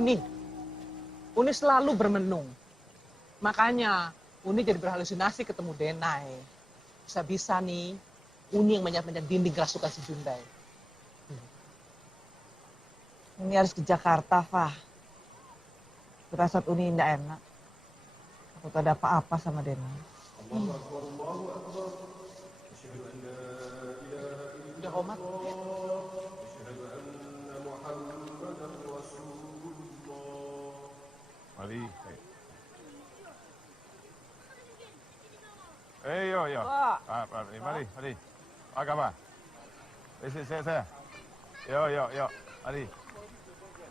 Uni. Uni selalu bermenung. Makanya Uni jadi berhalusinasi ketemu Denai. Bisa-bisa nih, Uni yang manjat-manjat dinding kerasukan si Jundai. Uni harus ke Jakarta, Fah. Berasat Uni tidak enak. Aku tak ada apa-apa sama Denai. Udah komat. Mari. Yo. Mari. Agama. Saya. Yo. Mari.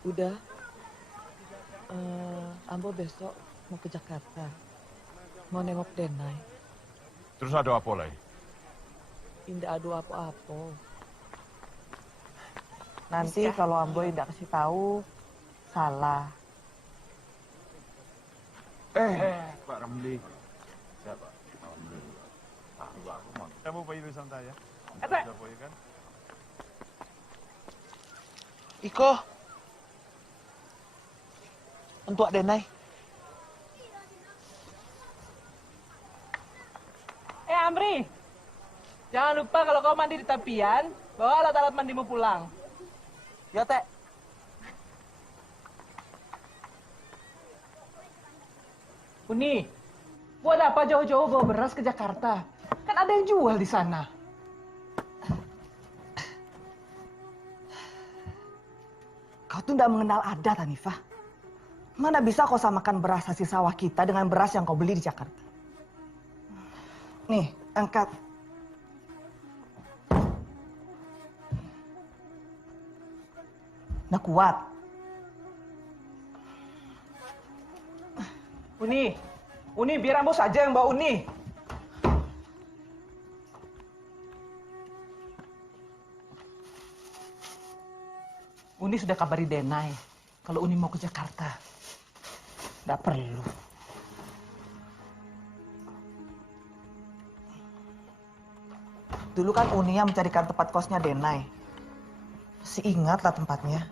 Udah. Ambo besok mau ke Jakarta. Mau nengok Denai. Terus ada apa lagi? Indah adu apa-apa. Nanti kalau Ambo tidak kasih tahu, salah. Pak Ramli. Siapa? Kamu pergi dulu santai ya. Sudah boleh kan? Iko. Untuk Denai. Amri. Jangan lupa kalau kau mandi di tepian, bawa alat-alat mandimu pulang. Ya, Teh. Uni, buat apa jauh-jauh bawa beras ke Jakarta? Kan ada yang jual di sana. Kau tuh tidak mengenal adat, Hanifah. Mana bisa kau samakan beras hasil sawah kita dengan beras yang kau beli di Jakarta? Nih, angkat. Nggak kuat. Uni, biar Ambo saja yang bawa Uni. Uni sudah kabari Denai kalau Uni mau ke Jakarta. Nggak perlu. Dulu kan Uni yang mencarikan tempat kosnya Denai. Masih ingatlah tempatnya.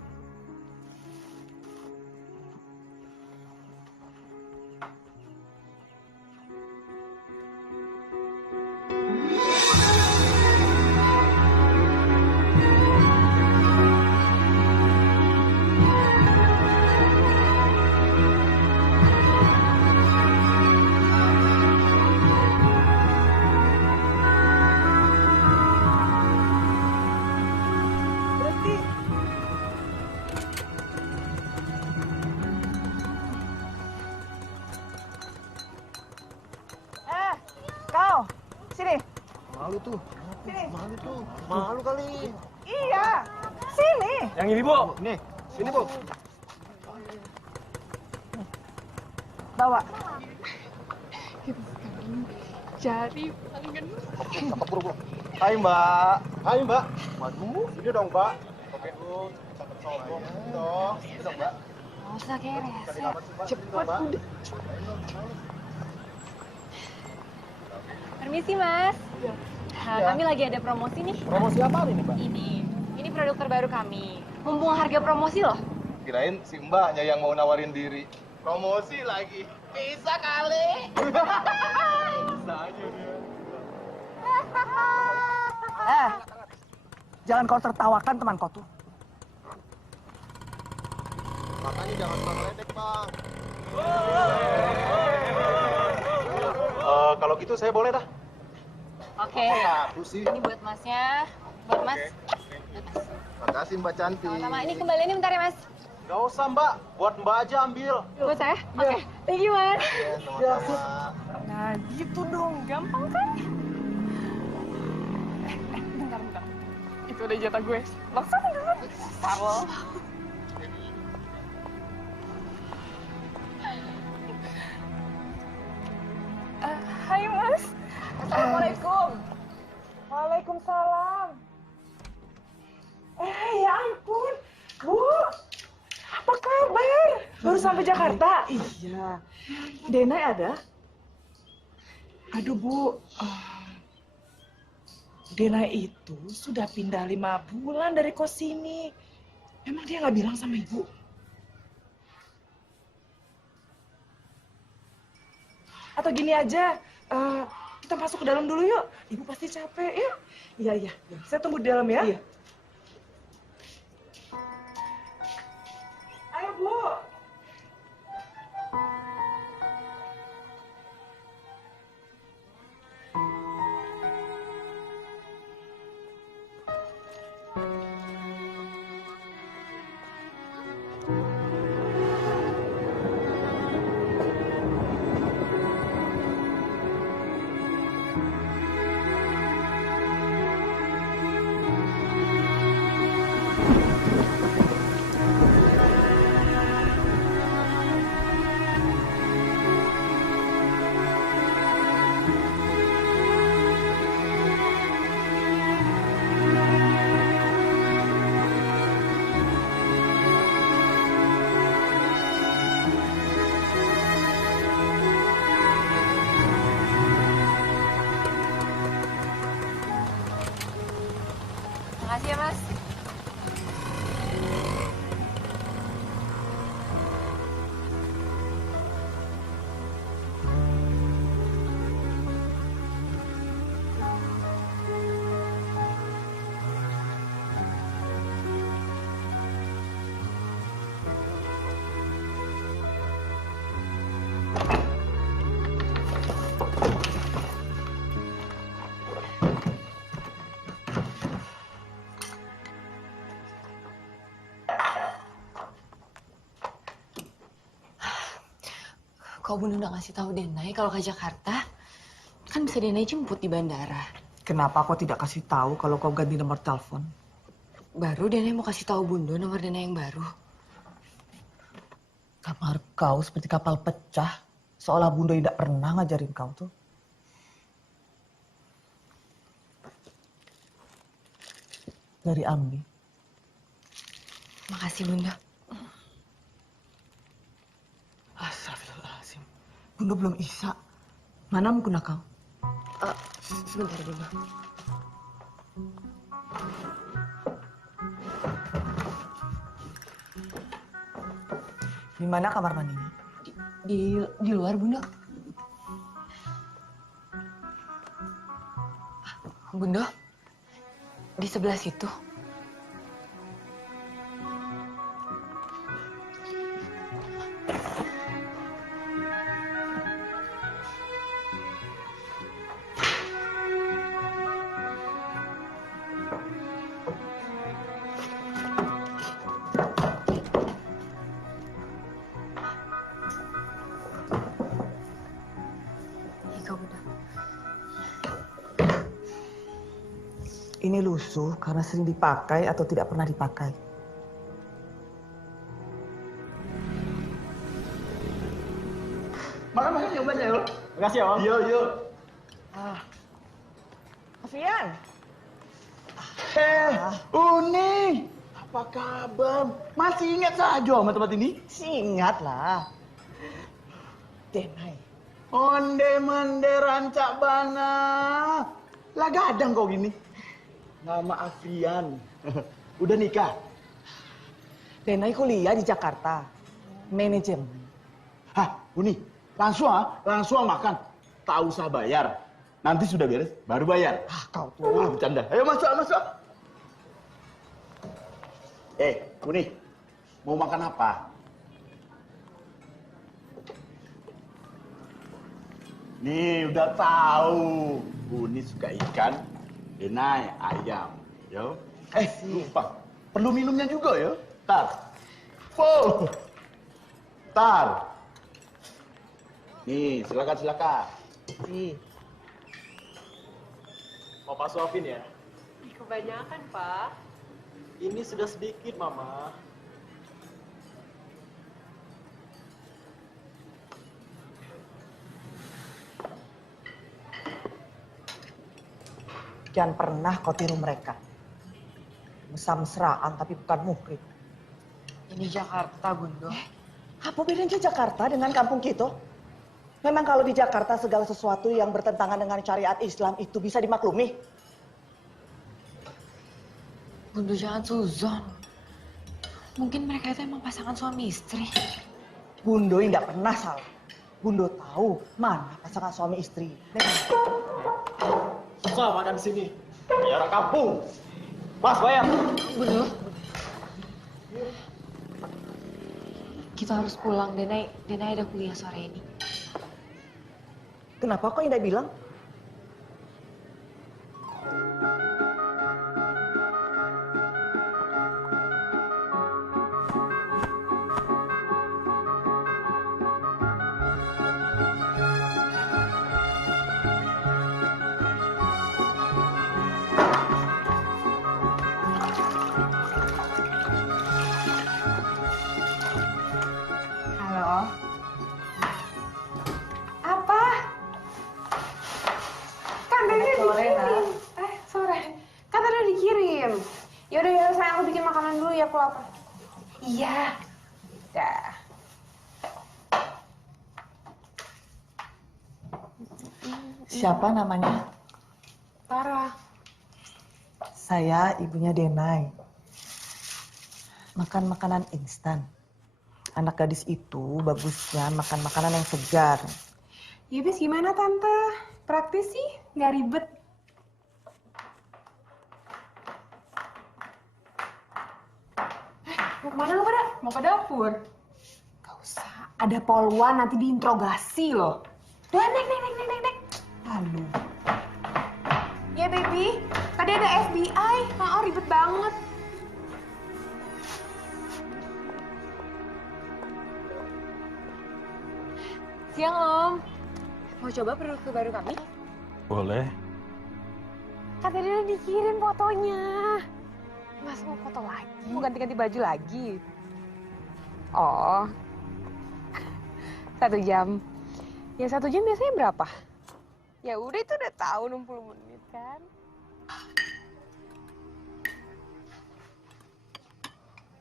Malu kali. Iya, sini. Yang ini, Bu. Nih, sini, Bu. Bawa. Kita sekarang cari pelanggan. Oke, cakep, buru. Hai, Mbak. Hai, Mbak. Waduh, ini dong, Mbak. Oke, Bu. Cakep sombong. Dong. Ini dong, Mbak. Nggak usah kayak rese. Cepet, udah. Permisi, Mas. Kami lagi ada promosi nih. Promosi apa ini, Mbak? Ini produk terbaru kami. Mumpung harga promosi loh. Kirain si Mbaknya yang mau nawarin diri. Promosi lagi. Bisa kali. Bisa aja dia. Jangan kau tertawakan teman kau tuh. Makanya jangan suka meledek, Bang. Kalau gitu saya boleh dah. Oke. Ini buat Masnya. Buat Mas. Makasih, Mbak Cantik. Sama-sama. Ini kembaliannya bentar ya, Mas. Gak usah, Mbak. Buat Mbak aja ambil. Buat saya? Oke. Thank you, Mas. Iya, sama-sama. Nah, gitu dong. Gampang kan? Bentar. Itu udah jatah gue. Langsung dulu. Taruh. Hai, Mas. Assalamualaikum. Waalaikumsalam. Ya ampun, Bu. Apa kabar? Baru sampai Jakarta? Iya. Denai ada? Aduh, Bu. Denai itu sudah pindah 5 bulan dari kos sini. Emang dia nggak bilang sama Ibu? atau gini aja, kita masuk ke dalam dulu yuk. Ibu pasti capek, yuk. Iya, iya. Saya tunggu di dalam ya. Iya. Ayo, Bu. Makasih ya, Mas. Kok Bunda nggak ngasih tahu Denai kalau ke Jakarta? Kan bisa Denai jemput di bandara. Kenapa kau tidak kasih tahu kalau kau ganti nomor telepon? Baru Denai mau kasih tahu Bunda nomor Denai yang baru. Kamar kau seperti kapal pecah. Seolah Bunda tidak pernah ngajarin kau tuh. Dari Ambi. Makasih Bunda. Astagfirullahaladzim. Bunda belum isa. Mana mukena kau? Sebentar Bunda. Di mana kamar mandinya? Di luar Bunda. Bunda, di sebelah situ. Ini lusuh karena sering dipakai atau tidak pernah dipakai. Makan yang banyak yuk. Makasih ya Om. Yuk, yuk. Afian. Uni. Apa kabar? Masih ingat saja sama tempat ini? Ingat lah. Denai. Onde-mende rancak bana. Lah gadang kau gini. Nama Afian. Udah nikah? Denai kuliah di Jakarta. Manajemen. Hah, Uni, langsung makan. Tak usah bayar. Nanti sudah beres, baru bayar. Kau tuh. Bercanda. Ayo masuk. Uni, mau makan apa? Nih, udah tahu. Uni suka ikan, Denai ayam. Yo. Lupa. Perlu minumnya juga ya. Tar. Full. Tar. Nih, silakan. Papa suapin ya? Kebanyakan, Pak. Ini sudah sedikit, Mama. Jangan pernah kau tiru mereka. Mesra-mesraan tapi bukan muhrim. Ini Jakarta, Bunda. Apa bedanya Jakarta dengan kampung kita? Memang kalau di Jakarta segala sesuatu yang bertentangan dengan syariat Islam itu bisa dimaklumi. Bunda jangan suzon. Mungkin mereka itu emang pasangan suami istri. Bundo tidak pernah salah. Bundo tahu mana pasangan suami istri. Susah makan di sini. Kayak orang kampung. Mas, bayar. Bundo. Kita harus pulang, Denai ada kuliah sore ini. Kenapa kok Indah bilang? Halo. Apa? Kan tadi dikirim. Sore. Kan tadi dikirim. Yaudah ya, sayang aku bikin makanan dulu ya, aku lapar. Iya. Dah. Siapa namanya? Tara. Saya ibunya Denai. Makan makanan instan. Anak gadis itu bagusnya makan makanan yang segar. Ya bis gimana Tante? Praktis sih, nggak ribet. Mau kemana lu pada? Mau ke dapur? Gak usah, ada polwan nanti diinterogasi loh. Udah, nek. Lalu. Ya baby, tadi ada FBI. Oh, ribet banget. Siang Om. Mau coba produk terbaru kami? Boleh. Kan tadi udah dikirim fotonya. Mas mau foto lagi? Mau ganti-ganti baju lagi? Oh. 1 jam. Ya 1 jam biasanya berapa? Ya udah itu udah tahu 60 menit kan.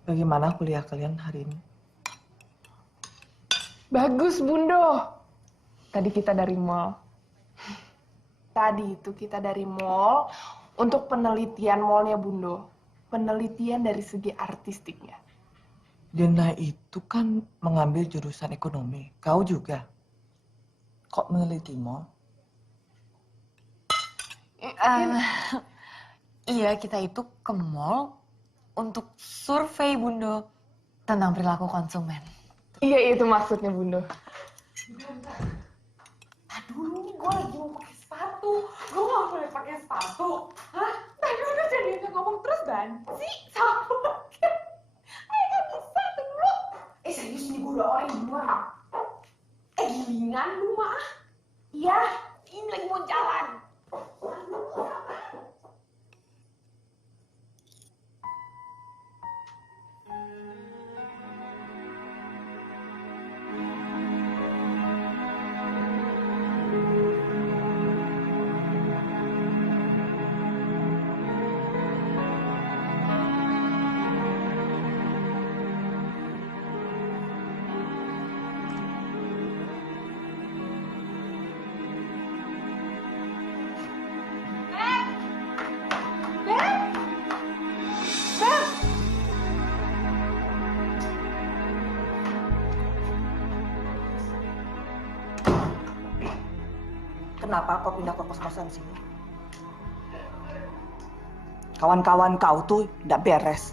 Bagaimana kuliah kalian hari ini? Bagus Bundo. Tadi kita dari mall. Tadi itu kita dari mall untuk penelitian mallnya Bundo. Penelitian dari segi artistiknya. Denai itu kan mengambil jurusan ekonomi. Kau juga. Kok meneliti mall? Iya, kita itu ke mall untuk survei, Bundo, tentang perilaku konsumen. Iya, itu maksudnya Bundo. Aduh, nih gue lagi mau pakai sepatu. Gue gak boleh pakai sepatu. Hah? Tadi udah jadi ngomong terus banci. Sapu. Ayo gak bisa, tunggu. Serius nih gue udah orang duluan. Gilingan lu mah. Iya, ini lagi mau jalan. Kenapa kau pindah ke kos-kosan sini? Kawan-kawan kau tuh tidak beres.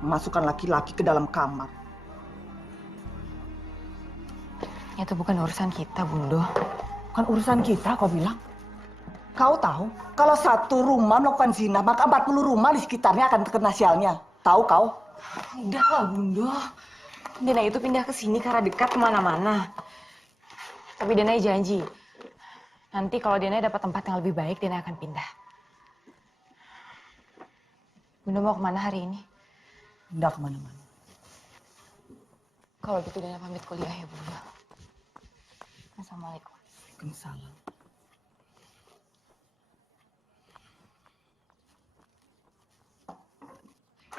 Memasukkan laki-laki ke dalam kamar. Itu bukan urusan kita, Bundo. Bukan urusan kita, kau bilang. Kau tahu, kalau satu rumah melakukan zina, maka 40 rumah di sekitarnya akan terkena sialnya. Tahu kau? Udah lah, Bundo. Denai itu pindah ke sini karena dekat kemana-mana. Tapi Denai janji, nanti kalau Denai dapat tempat yang lebih baik, Denai akan pindah. Bundo mau kemana hari ini? Tidak kemana-mana. Kalau gitu Denai pamit kuliah ya, Bundo. Assalamualaikum. Waalaikumsalam.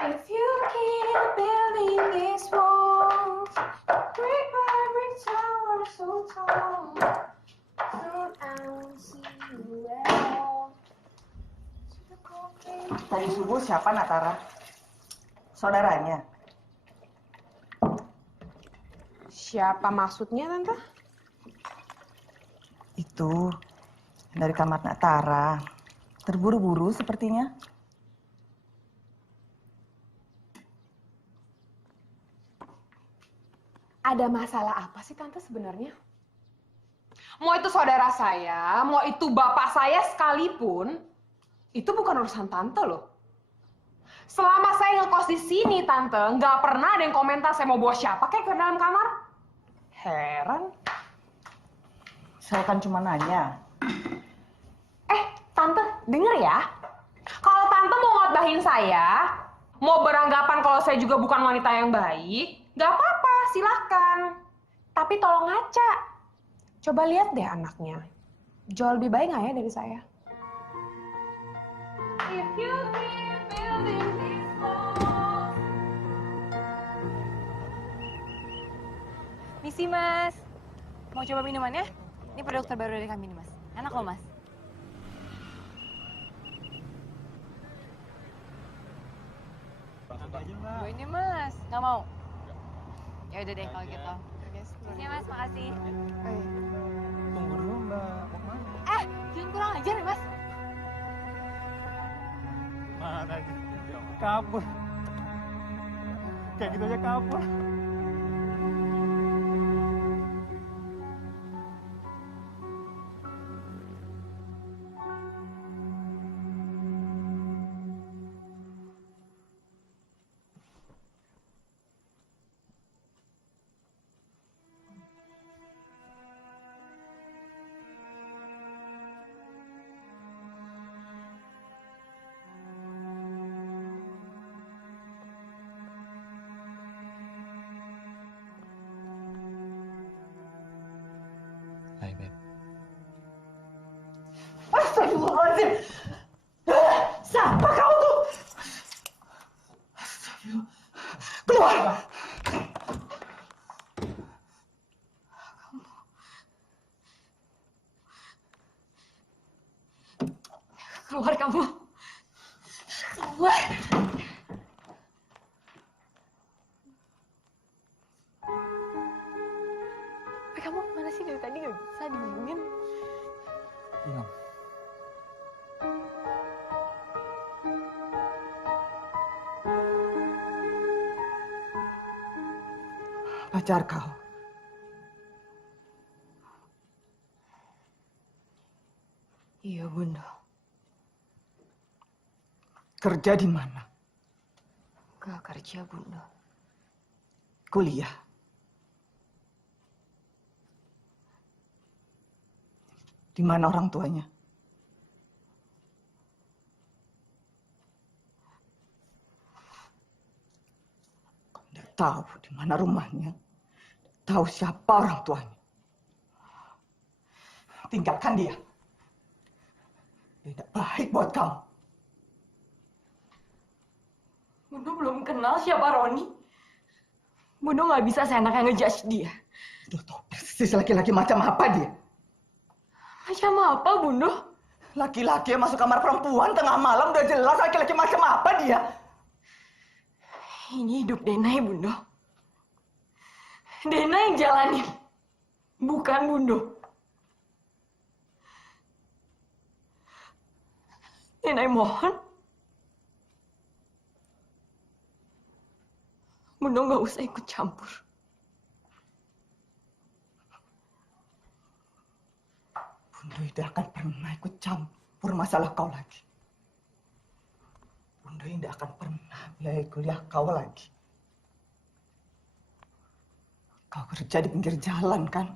If you keep building these walls, brick by brick tower so tall, soon I'll see you at home. Tadi subuh siapa Natara? Saudaranya? Siapa maksudnya, Tante? Itu dari kamar Nak Tara. Terburu-buru sepertinya. Ada masalah apa sih Tante sebenarnya? Mau itu saudara saya, mau itu bapak saya sekalipun, itu bukan urusan Tante loh. Selama saya ngekos di sini, Tante, nggak pernah ada yang komentar saya mau bawa siapa kayak ke dalam kamar. Heran. Saya kan cuma nanya. Tante, denger ya. Kalau Tante mau ngotbahin saya, mau beranggapan kalau saya juga bukan wanita yang baik, nggak apa-apa, silahkan. Tapi tolong ngaca. Coba lihat deh anaknya. Jauh lebih baik nggak ya dari saya? If you keep building these walls. Misi, Mas. Mau coba minumannya? Ini produk terbaru dari kami nih, Mas. Enak loh, Mas. Gue ini, Mas. Nggak mau? Ya udah deh kalau gitu. Ya, Mas. Makasih. Tunggu dulu, Mbak. Mau kemana? Jangan kurang ajar ya, Mas. Mana aja? Kabur. Kayak gitu aja kabur. Hai, Beb. Astagfirullahaladzim. Siapa kau tuh? Astagfirullah. Keluar. Keluar kamu. Keluar. Kamu mana sih dari tadi nggak bisa dihubungin? Iya. Pacar kau. Iya, Bunda. Kerja di mana? Gak kerja, Bunda. Kuliah. Di mana orang tuanya? Kau tidak tahu di mana rumahnya. Tahu siapa orang tuanya. Tinggalkan dia. Dia tidak baik buat kamu. Bunda belum kenal siapa Roni. Bunda nggak bisa seenaknya ngejudge dia. Udah tahu persis laki-laki macam apa dia. Macam apa, Bunda? Laki-laki yang masuk kamar perempuan tengah malam udah jelas laki-laki macam apa dia. Ini hidup Denai, Bunda. Denai yang jalanin. Bukan Bunda. Denai mohon. Bunda nggak usah ikut campur. Bunda tidak akan pernah ikut campur masalah kau lagi. Bunda tidak akan pernah biayai kuliah kau lagi. Kau kerja di pinggir jalan kan?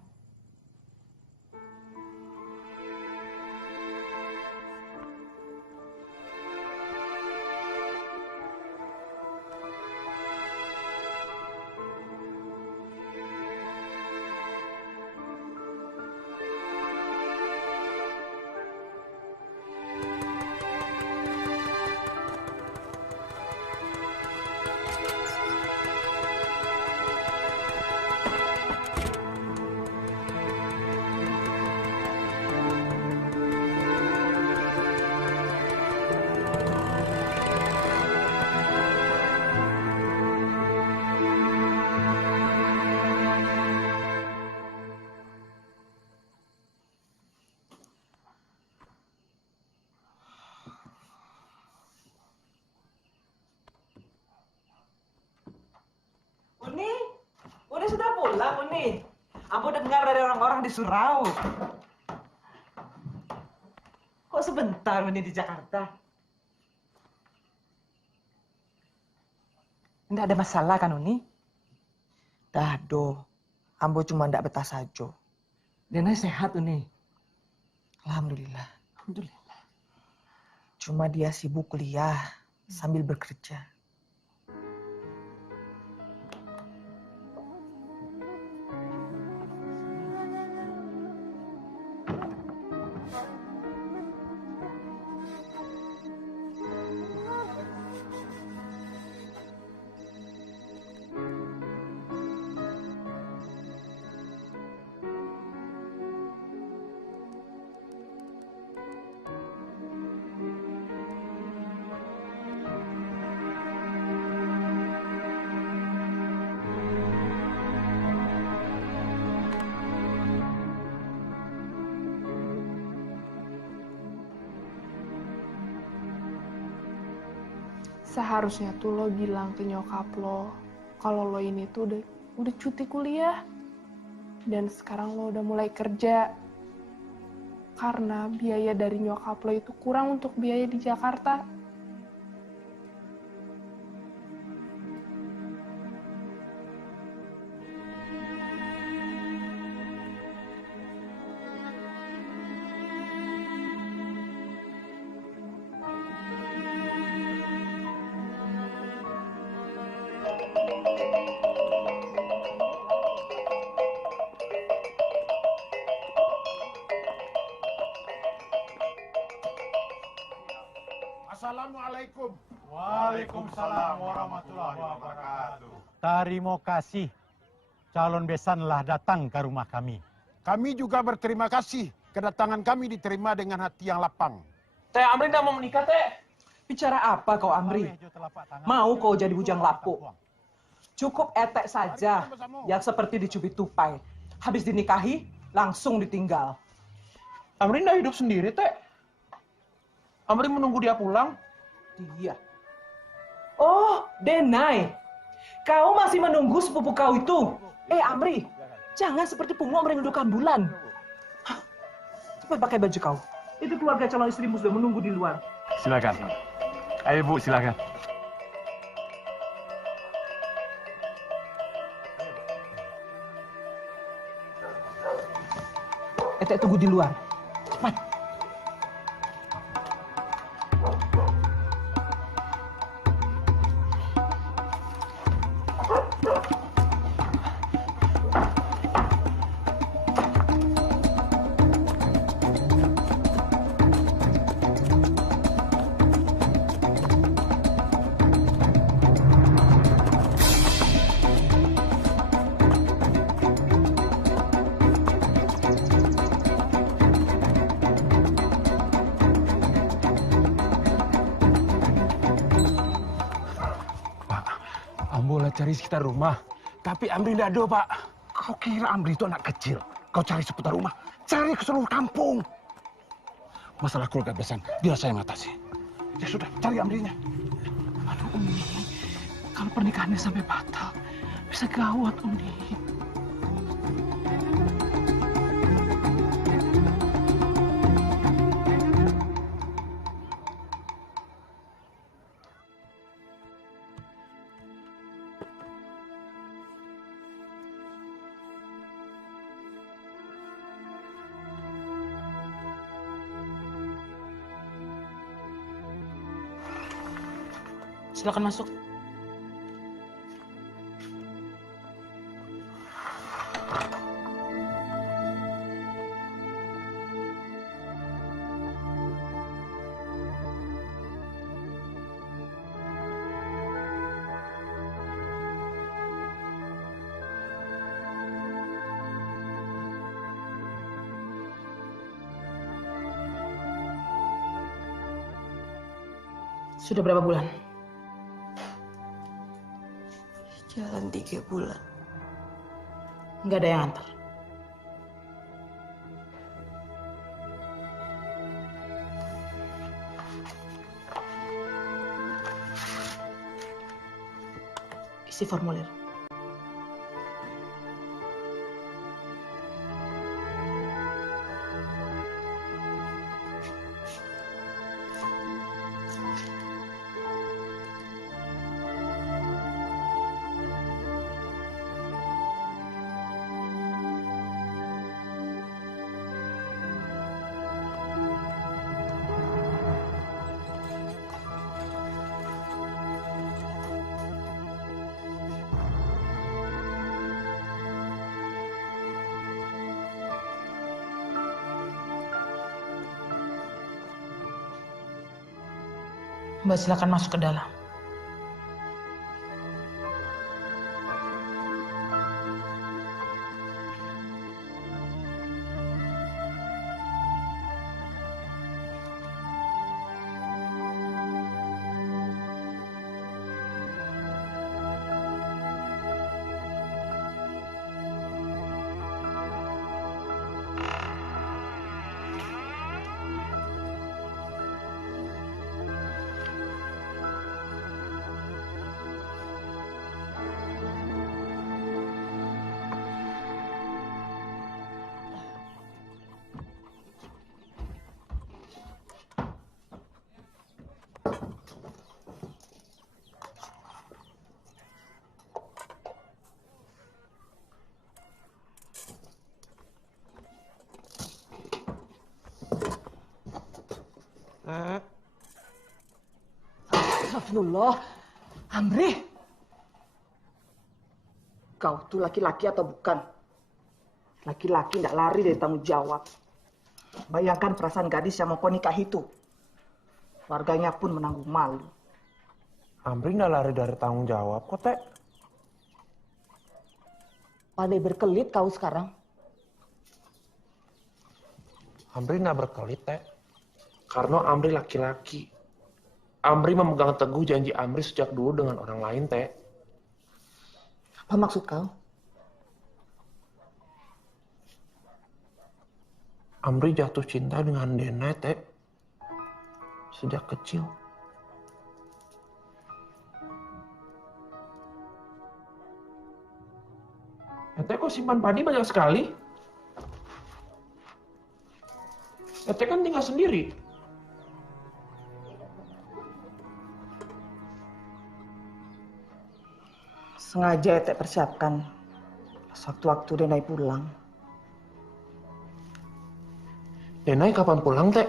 Malam, Uni. Ambo dengar dari orang-orang di Surau. Kok sebentar Uni di Jakarta? Nggak ada masalah kan, Uni? Dado, Ambo cuma ndak betah saja. Denai sehat, Uni. Alhamdulillah. Alhamdulillah. Cuma dia sibuk kuliah sambil bekerja. Seharusnya tuh lo bilang ke nyokap lo kalau lo ini tuh udah cuti kuliah dan sekarang lo udah mulai kerja karena biaya dari nyokap lo itu kurang untuk biaya di Jakarta. Assalamualaikum. Waalaikumsalam warahmatullahi wabarakatuh. Terima kasih. Calon besanlah datang ke rumah kami. Kami juga berterima kasih. Kedatangan kami diterima dengan hati yang lapang. Teh Amri nggak mau menikah, Teh. Bicara apa kau, Amri? Mau kau jadi bujang lapuk? Cukup etek saja yang seperti dicubit tupai. Habis dinikahi, langsung ditinggal. Amri nggak hidup sendiri, Teh. Amri menunggu dia pulang. Dia. Oh, Denai. Kau masih menunggu sepupu kau itu. Amri, jangan seperti pungu merindukan bulan. Hah, cepat pakai baju kau. Itu keluarga calon istrimu sudah menunggu di luar. Silakan. Ayo Bu, silakan. Etek tunggu di luar. Cepat. Ambo cari sekitar rumah, tapi Amri tidak ada, Pak. Kau kira Amri itu anak kecil? Kau cari seputar rumah, cari ke seluruh kampung. Masalah keluarga besan, biar saya yang atasi. Ya sudah, cari Amrinya. Aduh, Umi. Kalau pernikahannya sampai batal, bisa gawat, Umi. Silakan masuk. Sudah berapa bulan? Jalan 3 bulan. Nggak ada yang antar. Isi formulir. Mbak silakan masuk ke dalam. Astagfirullah. Amri. Kau tuh laki-laki atau bukan? Laki-laki tidak lari dari tanggung jawab. Bayangkan perasaan gadis yang mau kau nikah itu. Warganya pun menanggung malu. Amri nggak lari dari tanggung jawab kok, Teh. Pandai berkelit kau sekarang. Amri nggak berkelit, Teh. Karena Amri laki-laki. Amri memegang teguh janji Amri sejak dulu dengan orang lain, Teh. Apa maksud kau? Amri jatuh cinta dengan Denai, Teh. Sejak kecil. Teh kok simpan padi banyak sekali? Teh kan tinggal sendiri. Sengaja Ete persiapkan. Sewaktu-waktu Denai pulang. Denai kapan pulang, Teh?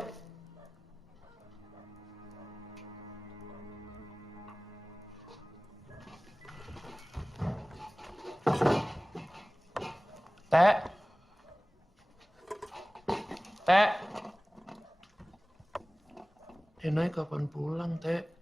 Teh. Teh. Denai kapan pulang, Teh?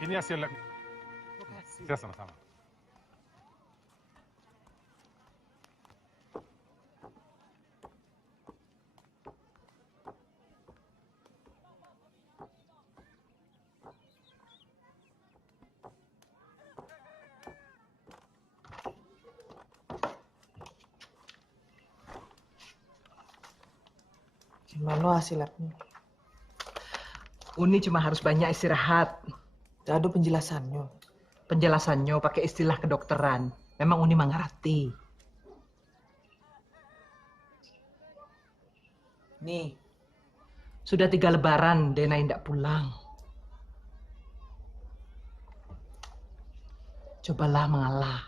Ini hasil lab. Ya, sama-sama. Gimana hasil labnya? Uni cuma harus banyak istirahat. Tidak ada penjelasannya. Penjelasannya pakai istilah kedokteran. Memang Uni mengerti. Nih, sudah 3 lebaran Denai tidak pulang. Cobalah mengalah.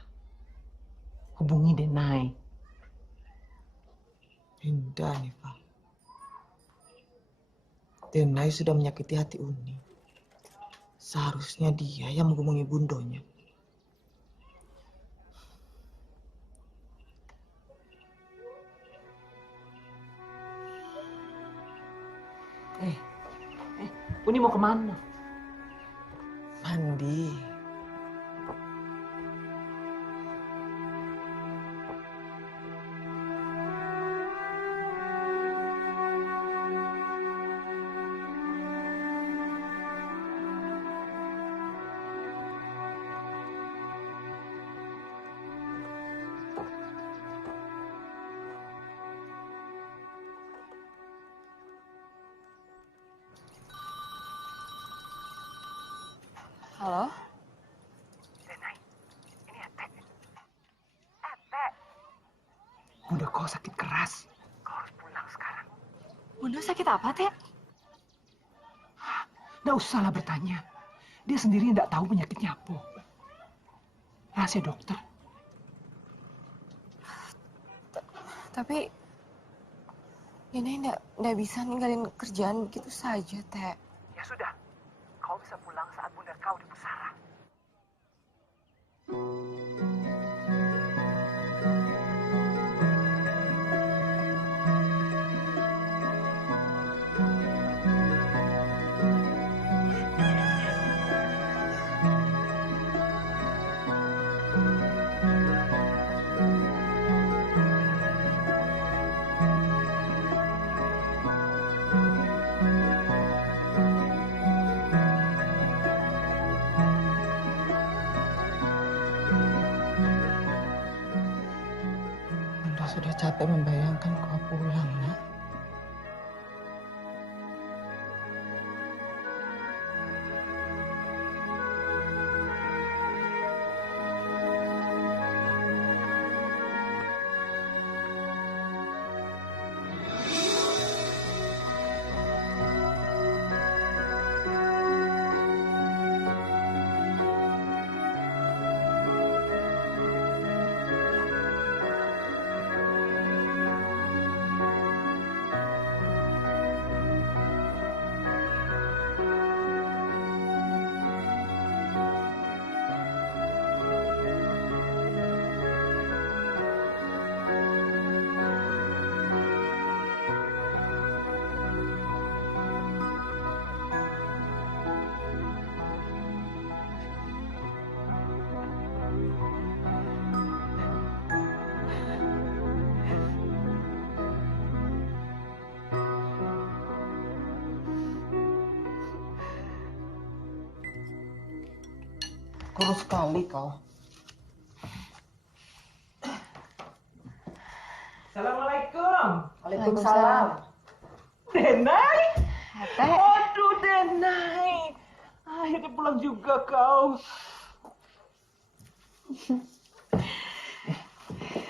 Hubungi Denai. Indah nih, Pak. Denai sudah menyakiti hati Uni. Seharusnya dia yang menghubungi bundonya. Uni mau kemana? Mandi. Halo? Denai, ini Ete. Ete. Bunda kau sakit keras. Kau harus pulang sekarang. Bunda sakit apa, Teh? Nggak usahlah bertanya. Dia sendiri nggak tahu penyakitnya apa. Rahasia dokter. Tapi Denai nggak bisa ninggalin kerjaan begitu saja, Teh. Ya sudah, kau bisa pulang saat bunda kau di pusara. Bunda sudah capek membayangkan kau pulang, nak. Kurus sekali kau. Assalamualaikum. Waalaikumsalam. Denai. Teh. Aduh, Denai. Akhirnya pulang juga kau.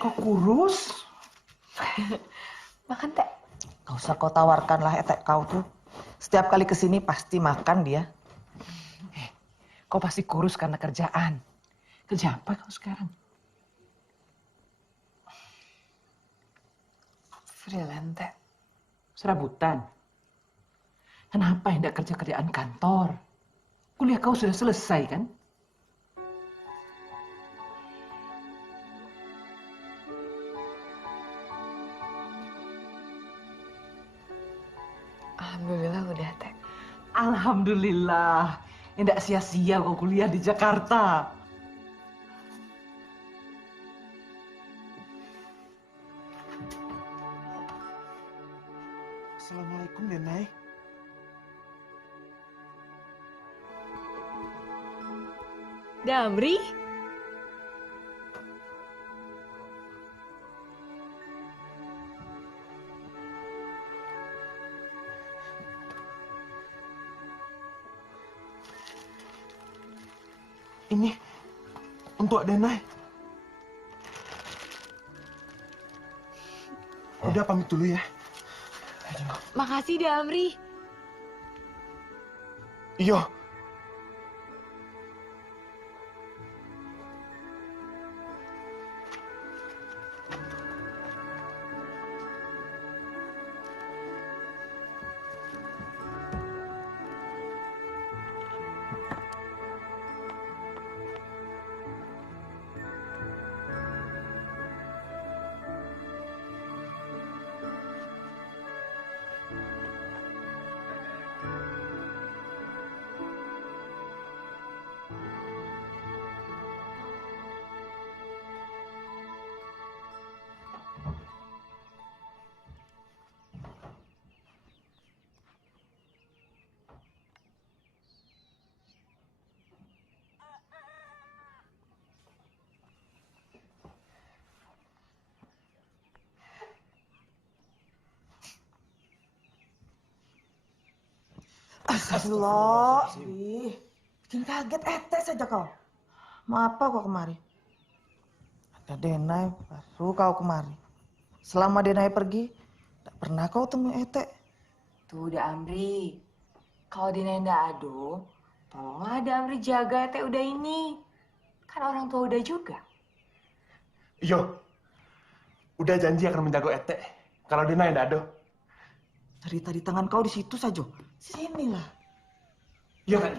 Kok kurus? Makan, Teh. Gak usah kau tawarkanlah etek kau tuh. Setiap kali kesini pasti makan dia. Kau pasti kurus karena kerjaan. Kerja apa kau sekarang? Freelance, Teh. Serabutan. Kenapa hendak kerja kerjaan kantor? Kuliah kau sudah selesai kan? Alhamdulillah udah, Teh. Alhamdulillah. Tidak sia-sia kau kuliah di Jakarta. Assalamualaikum, Denai. Damri? Ini untuk Denai. Udah pamit dulu ya. Makasih, Damri. Iya. Astagfirullah. Ih, Bikin kaget saja kau. Mau apa kau kemari? Ada Denai, baru kau kemari. Selama Denai pergi, tak pernah kau temui Ete. Tuh udah Amri. Kalau Denai ndak ado, tolonglah ada Amri jaga Ete udah ini. Kan orang tua udah juga. Iyo, udah janji akan menjaga Ete. Kalau Dina yang ada. Dari tangan kau di situ saja. Sinilah. Iya kan?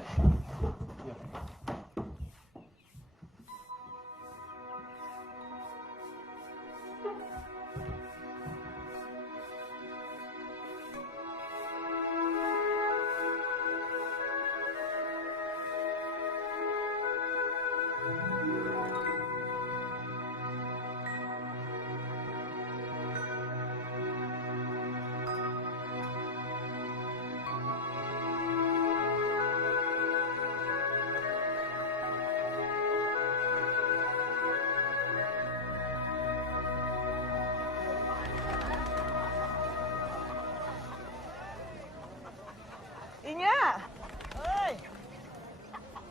Inya.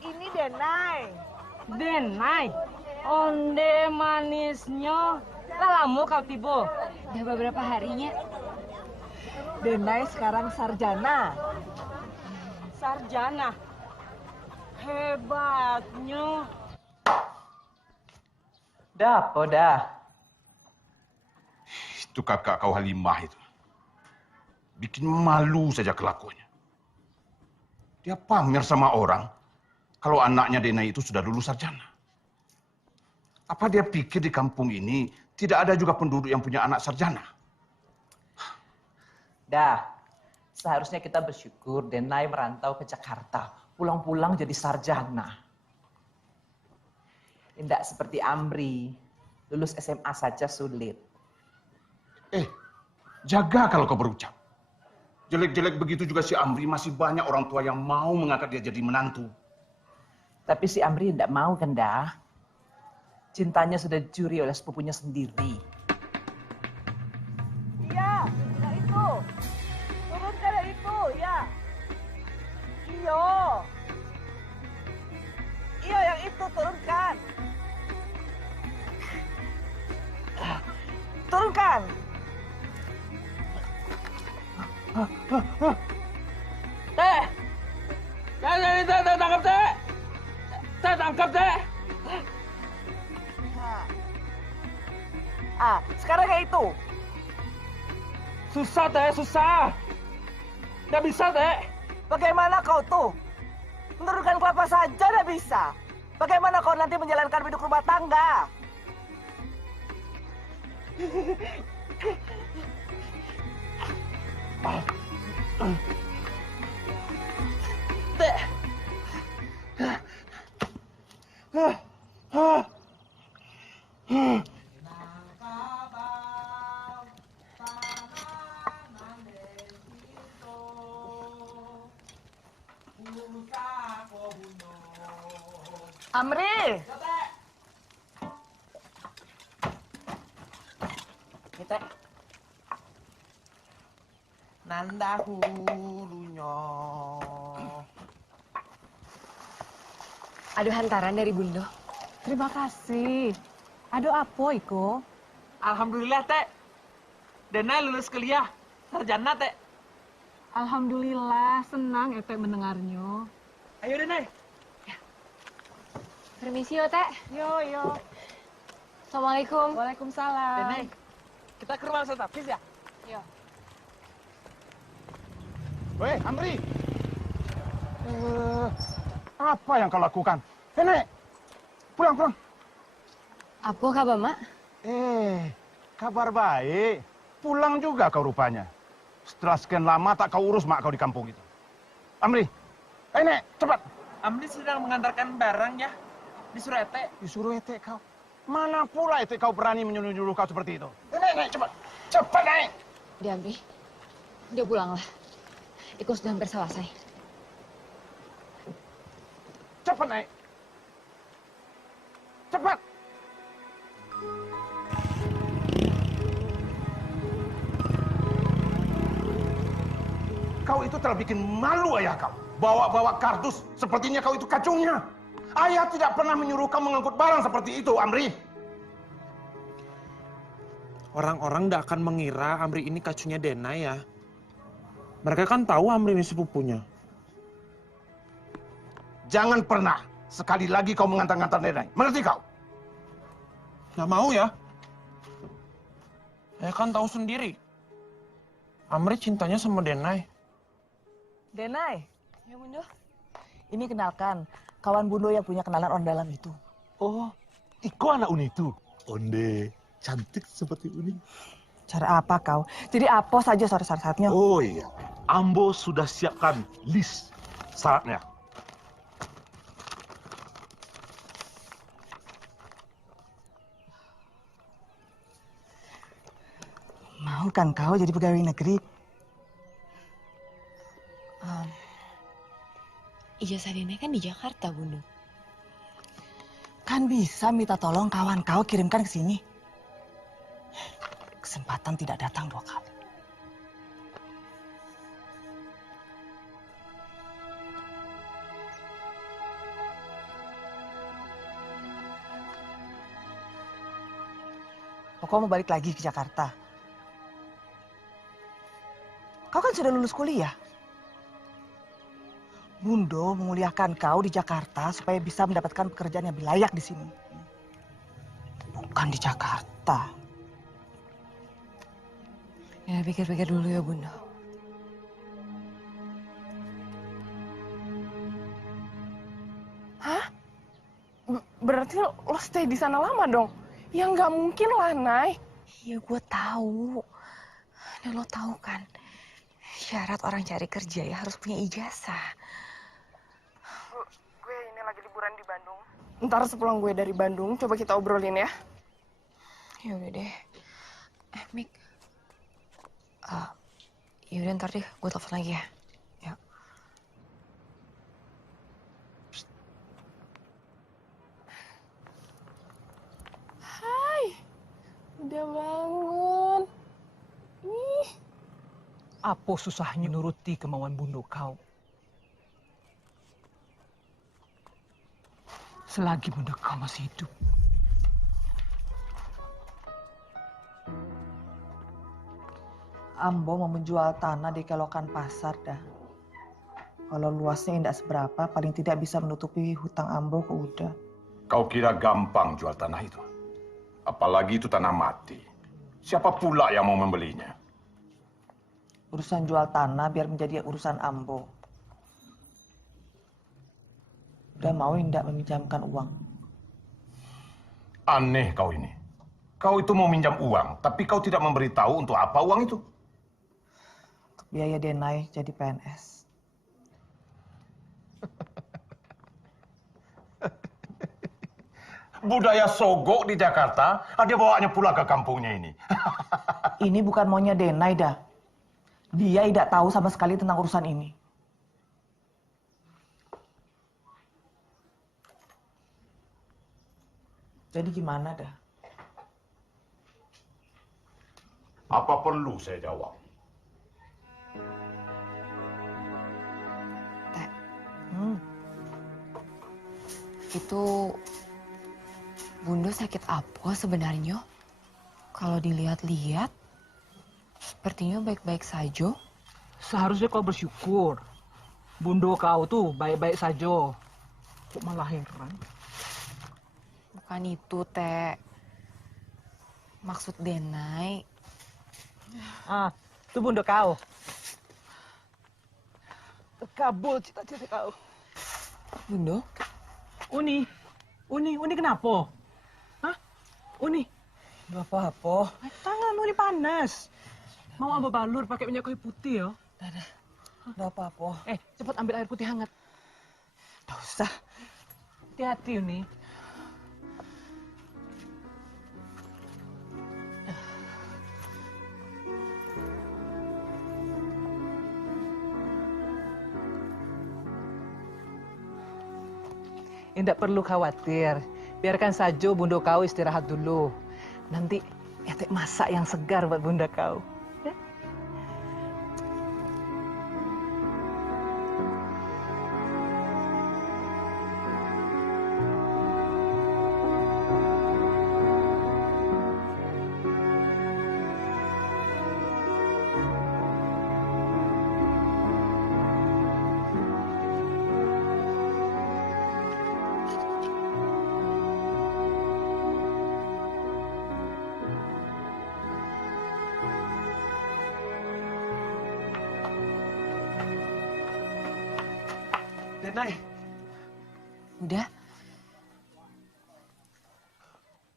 Ini Denai. Denai, onde manisnya. Lalamu kau tibo. Udah beberapa harinya. Denai sekarang sarjana. Sarjana. Hebatnya. Dah. Itu kakak kau Halimah itu. Bikin malu saja kelakuannya. Dia pamer sama orang kalau anaknya Denai itu sudah lulus sarjana. Apa dia pikir di kampung ini tidak ada juga penduduk yang punya anak sarjana? Dah. Seharusnya kita bersyukur Denai merantau ke Jakarta. Pulang-pulang jadi sarjana. Tidak seperti Amri. Lulus SMA saja sulit. Jaga kalau kau berucap. Jelek-jelek begitu juga si Amri masih banyak orang tua yang mau mengangkat dia jadi menantu. Tapi si Amri tidak mau kan dah. Cintanya sudah dicuri oleh sepupunya sendiri. Iya, yang itu. Turunkan yang itu, ya. Iyo. Iya, yang itu turunkan. Turunkan. Teh. Teh, tangkap teh. Teh, tangkap teh. Sekarang kayak itu. Susah teh, susah. Nggak bisa teh. Bagaimana kau tuh? Menurunkan kelapa saja nggak bisa. Bagaimana kau nanti menjalankan hidup rumah tangga? Amri. Kita nanda hulunya. Aduh hantaran dari Bundo. Terima kasih. Aduh apa iko? Alhamdulillah teh. Denai lulus kuliah sarjana teh. Alhamdulillah, senang Ete mendengarnya. Ayo Denai. Permisi yo Teh. Yo. Assalamualaikum. Waalaikumsalam. Denai, kita ke rumah Ustaz Hafiz ya? Yo. Weh, Amri. Apa yang kau lakukan? Nenek, pulang. Apa kabar Mak? Kabar baik. Pulang juga kau rupanya. Setelah sekian lama tak kau urus mak kau di kampung itu. Amri, Nek, cepat. Amri sedang mengantarkan barang ya. Disuruh Ete. Disuruh Ete kau. Mana pula Ete kau berani menyuruh-nyuruh kau seperti itu? Nek, cepat. Cepat, Nek. Dia Amri. Dia pulanglah. Iko sudah hampir selesai. Cepat, Nek. Cepat. Kau itu telah bikin malu ayah kau. bawa-bawa kardus, sepertinya kau itu kacungnya. Ayah tidak pernah menyuruh kau mengangkut barang seperti itu, Amri. Orang-orang tidak akan mengira Amri ini kacungnya Denai ya. Mereka kan tahu Amri ini sepupunya. Jangan pernah sekali lagi kau mengantar-ngantar Denai. Mengerti kau? Nggak mau ya. Saya kan tahu sendiri. Amri cintanya sama Denai. Denai, Ya, Bunda. ini kenalkan kawan Bundo yang punya kenalan orang dalam itu. Oh, Iko anak Uni itu. Onde, cantik seperti Uni. Cara apa kau? Jadi apa saja syarat-syaratnya? Oh iya, Ambo sudah siapkan list syaratnya. Mau kan kau jadi pegawai negeri? Ijazah Denai kan di Jakarta, Bunda. Kan bisa minta tolong kawan kau kirimkan ke sini. Kesempatan tidak datang 2 kali. Kau mau balik lagi ke Jakarta? Kau kan sudah lulus kuliah. Bundo menguliahkan kau di Jakarta supaya bisa mendapatkan pekerjaan yang lebih layak di sini. Bukan di Jakarta. Ya, pikir-pikir dulu ya, Bunda. Hah? Berarti lo stay di sana lama dong? Ya nggak mungkin lah, Nay. Ya, gue tahu. Dan lo tahu kan, syarat orang cari kerja ya harus punya ijazah. Gue ini lagi liburan di Bandung. Ntar sepulang gue dari Bandung, coba kita obrolin ya. Ya udah deh. Mik. Yaudah ntar deh, gue telepon lagi ya. Ya. Hai, udah bangun. Ih, Apa susahnya nuruti kemauan Bundo kau? Selagi Bundo kau masih hidup. Ambo mau menjual tanah di kelokan pasar dah. Kalau luasnya tidak seberapa, paling tidak bisa menutupi hutang Ambo ke Uda. Kau kira gampang jual tanah itu? Apalagi itu tanah mati. Siapa pula yang mau membelinya? Urusan jual tanah biar menjadi urusan Ambo. Udah mau tidak meminjamkan uang. Aneh kau ini. Kau itu mau minjam uang, tapi kau tidak memberitahu untuk apa uang itu. Untuk biaya Denai jadi PNS. Budaya sogok di Jakarta, dia bawanya pula ke kampungnya ini. Ini bukan maunya Denai dah. Dia tidak tahu sama sekali tentang urusan ini. Jadi gimana dah? Apa perlu saya jawab? Itu Bunda sakit apa sebenarnya? Kalau dilihat-lihat, sepertinya baik-baik saja. Seharusnya kau bersyukur. Bundo kau tuh baik-baik saja. Kok malah heran? Bukan itu, Teh. Maksud Denai. Itu Bundo kau. Terkabul cita-cita kau. Bundo? Uni kenapa? Hah? Uni? Gak apa-apa. Tangan Uni panas. Mau ambil balur pakai minyak kayu putih ya? Gak apa-apa. Cepat ambil air putih hangat. Gak usah. Hati-hati Uni. Tidak perlu khawatir. Biarkan saja Bunda kau istirahat dulu. Nanti Etek masak yang segar buat Bunda kau. Ya? Denai. Udah?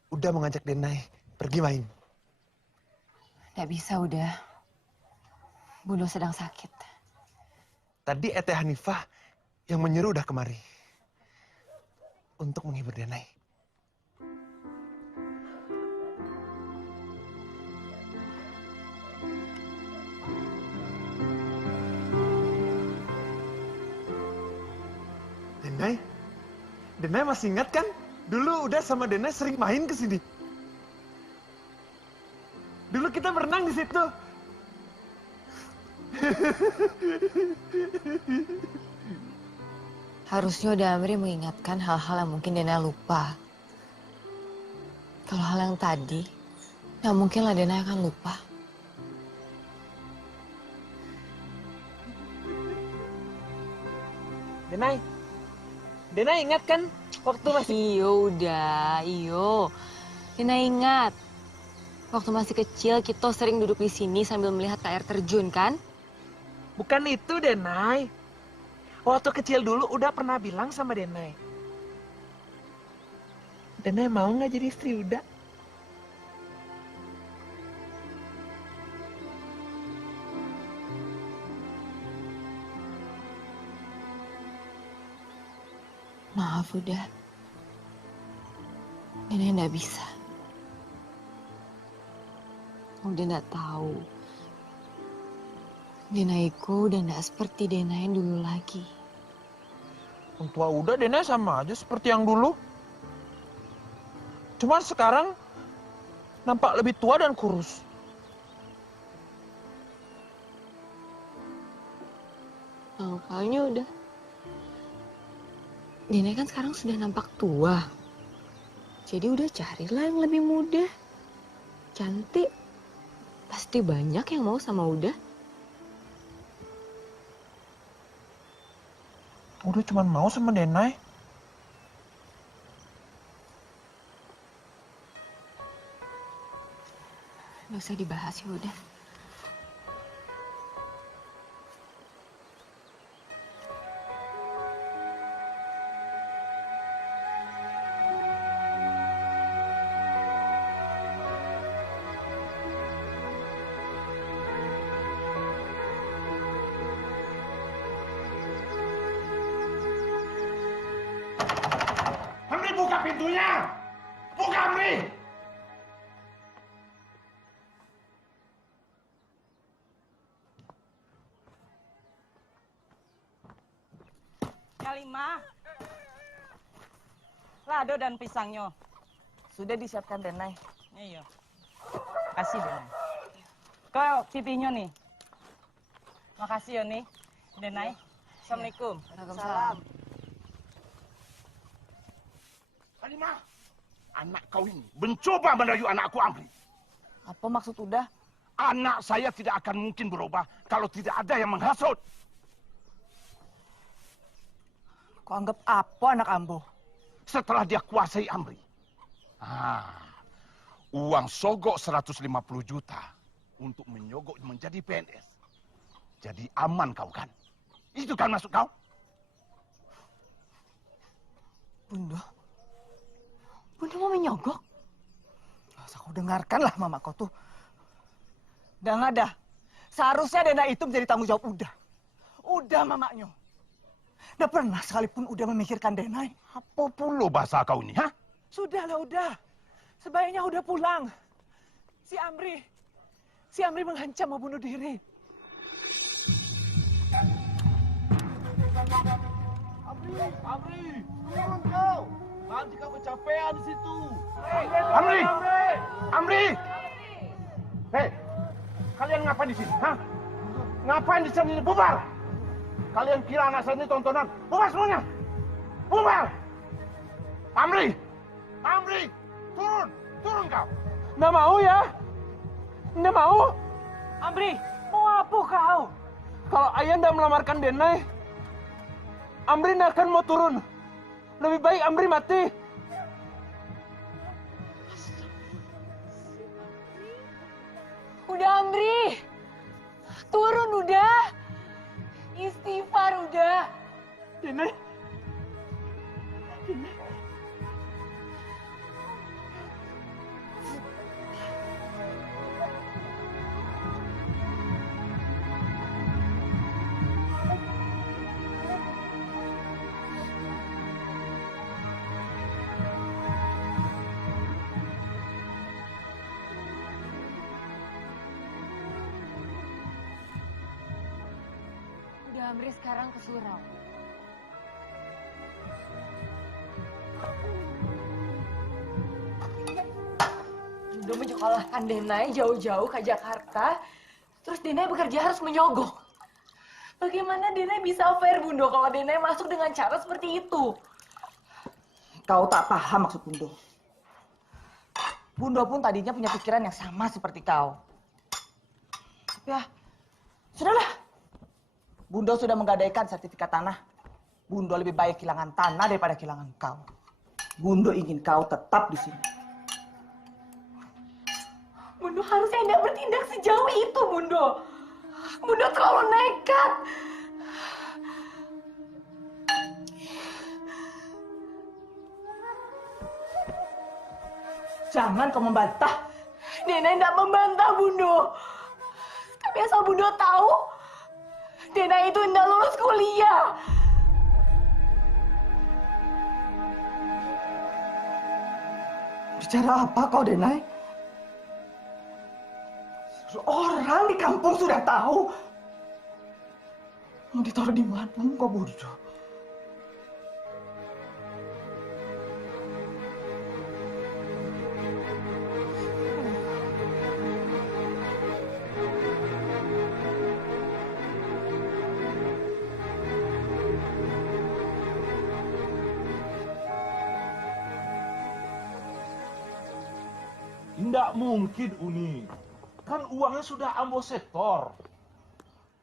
Udah mengajak Denai pergi main. Nggak bisa, udah. Bunda sedang sakit. Tadi Ete Hanifah yang menyuruh udah kemari. Untuk menghibur Denai. Denai masih ingat kan? Dulu udah sama Denai sering main ke sini. Dulu kita berenang di situ. Harusnya udah Amri mengingatkan hal-hal yang mungkin Dena lupa. Kalau hal yang tadi, nggak mungkin lah Dena akan lupa. Denai ingat kan waktu masih... Iyo udah, iyo. Dena ingat. Waktu masih kecil, kita sering duduk di sini sambil melihat ke air terjun, kan? Bukan itu, Denai. Waktu kecil dulu udah pernah bilang sama Denai. Denai mau nggak jadi istri Uda? Maaf udah. Dena nggak bisa. Udah nggak tahu. Denaiku udah nggak seperti Dena yang dulu lagi. Yang tua udah Denai sama aja seperti yang dulu. Cuman sekarang nampak lebih tua dan kurus. Makanya udah. Dena kan sekarang sudah nampak tua. Jadi udah carilah yang lebih muda. Cantik. Pasti banyak yang mau sama Uda. Udah cuman mau sama Denai. Nggak usah dibahas ya udah. Amri, buka pintunya! Buka, Amri! Kalimah. Lado dan pisangnya. Sudah disiapkan Denai. Iya. Kasih Denai. Kau pipihnya nih. Makasih ya nih, Denai. Assalamualaikum. Waalaikumsalam. Kalimah, anak kau ini mencoba merayu anakku Amri. Apa maksud Uda? Anak saya tidak akan mungkin berubah kalau tidak ada yang menghasut. Kau anggap apa anak Ambo? Setelah dia kuasai Amri. Uang sogok 150 juta untuk menyogok menjadi PNS. Jadi aman kau kan? Itu kan maksud kau? Bunda, Bunda mau menyogok? masa kau dengarkanlah mama kau tuh. Dan ada, seharusnya Dena itu menjadi tanggung jawab Uda. Uda mamaknya. Nggak pernah sekalipun Uda memikirkan Denai. Apa pula bahasa kau ini, ha? Sudahlah Uda, sebaiknya Uda pulang. Si Amri mengancam mau bunuh diri. Amri, turun kau. Nanti kau kecapean di situ. Amri! Amri! Hei, kalian ngapain di sini, ha? Ngapain di sini? Bubar! Kalian kira anak saya ini tontonan? Bubar semuanya! Bubar! Amri! Amri! Turun! Turun kau! Nggak mau ya? Nggak mau? Amri, mau apa kau? Kalau ayah nggak melamarkan Denai, Amri nggak akan mau turun. Lebih baik Amri mati. Udah Amri, turun udah. Istighfar udah. Denai, Amri sekarang ke surau. Bunda menyekolahkan Denai jauh-jauh ke Jakarta, terus Denai bekerja harus menyogok. Bagaimana Denai bisa fair, Bunda, kalau Denai masuk dengan cara seperti itu? Kau tak paham maksud Bundo. Bundo pun tadinya punya pikiran yang sama seperti kau. Tapi ya, sudahlah. Bundo sudah menggadaikan sertifikat tanah. Bundo lebih baik kehilangan tanah daripada kehilangan kau. Bundo ingin kau tetap di sini. Bundo harusnya tidak bertindak sejauh itu, Bundo. Bundo terlalu nekat. Jangan kau membantah. Denai tidak membantah, Bundo. Tapi asal Bundo tahu, Denai itu tidak lulus kuliah. Bicara apa kau, Denai? Orang di kampung sudah tahu. Mau ditaruh di mana kau bodoh? Tidak mungkin, Uni. Kan uangnya sudah ambo setor.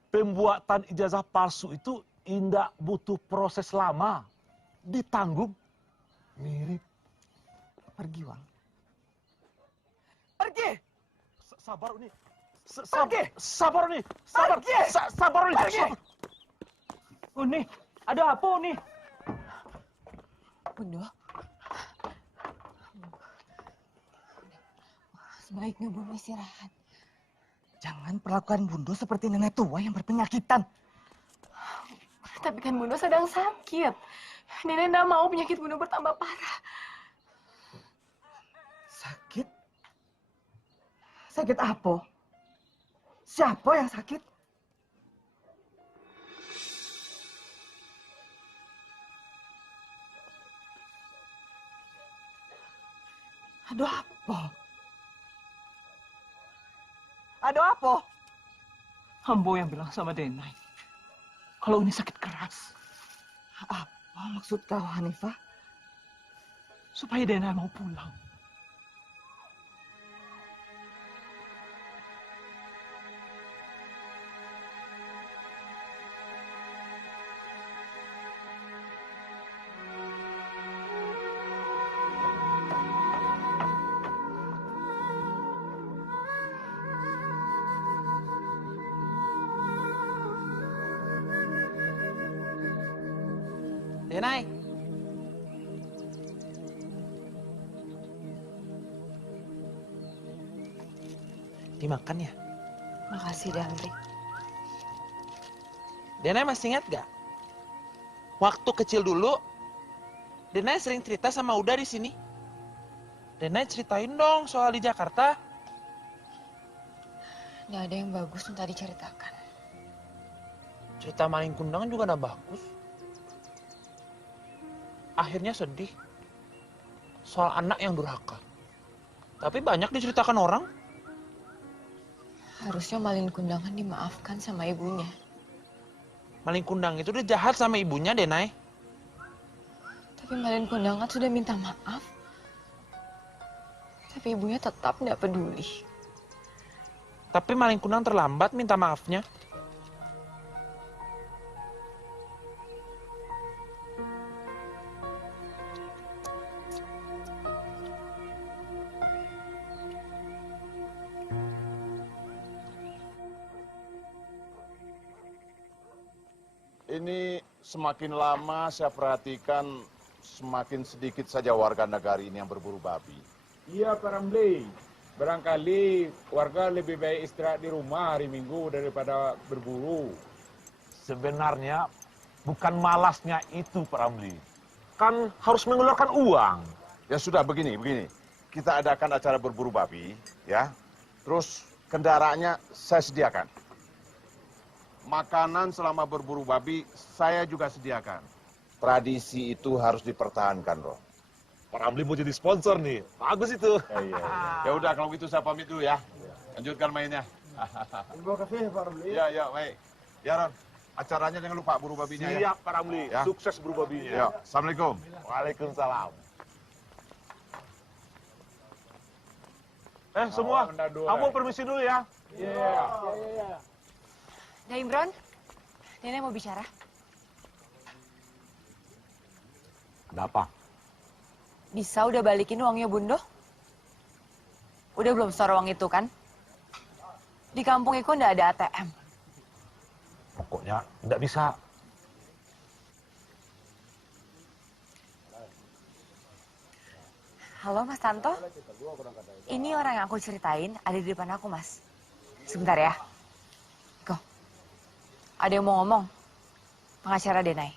Pembuatan ijazah palsu itu tidak butuh proses lama. Ditanggung. Mirip. Pergi, Wang. Pergi! Sabar, Uni. Sabar, Uni. Sabar. Sabar, Uni. Pergi! Uni, ada apa, Uni? Bundo. Sebaiknya Bundo istirahat. Jangan perlakukan Bundo seperti nenek tua yang berpenyakitan. Tapi kan Bundo sedang sakit. Nenek tidak mau penyakit Bundo bertambah parah. Sakit? Sakit apa? Siapa yang sakit? Aduh apa? Ada apa? Ambo yang bilang sama Denai, kalau ini sakit keras. Apa maksud kau, Hanifah? Supaya Denai mau pulang. Denai. Dimakan ya? Makasih, Damri. Denai masih ingat gak? Waktu kecil dulu, Denai sering cerita sama Uda di sini. Denai ceritain dong soal di Jakarta. Nggak ada yang bagus untuk diceritakan. Cerita maling kundangan juga udah bagus. Akhirnya sedih soal anak yang durhaka. Tapi banyak diceritakan orang. Harusnya Malin Kundangan dimaafkan sama ibunya. Maling kundang itu udah jahat sama ibunya, Denai. Tapi Malin Kundangan sudah minta maaf. Tapi ibunya tetap tidak peduli. Tapi maling kundang terlambat minta maafnya. Ini semakin lama saya perhatikan semakin sedikit saja warga negari ini yang berburu babi. Iya, Pak Ramli. Barangkali warga lebih baik istirahat di rumah hari Minggu daripada berburu. Sebenarnya bukan malasnya itu, Pak Ramli. Kan harus mengeluarkan uang. Ya sudah, begini. Kita adakan acara berburu babi, ya. Terus kendaraannya saya sediakan. Makanan selama berburu babi saya juga sediakan. Tradisi itu harus dipertahankan, Roh. Pak Ramli mau jadi sponsor nih. Bagus itu. Ya udah kalau gitu saya pamit dulu ya. Lanjutkan mainnya. Terima kasih Pak Ramli. Ya, ya, baik. Ya, Ron. Acaranya jangan lupa buru babinya ya. Siap, Pak Ramli. Ya. Sukses buru babinya. Ya, Assalamualaikum. Waalaikumsalam. Semua, kamu permisi dulu ya. Iya. Nah, Imron, Nenek mau bicara. Ada apa? Bisa udah balikin uangnya Bundo? Udah belum store uang itu kan? Di kampung Iko nggak ada ATM. Pokoknya nggak bisa. Halo Mas Tanto, ini orang yang aku ceritain ada di depan aku Mas. Sebentar ya. Iko, ada yang mau ngomong. Pengacara Denai.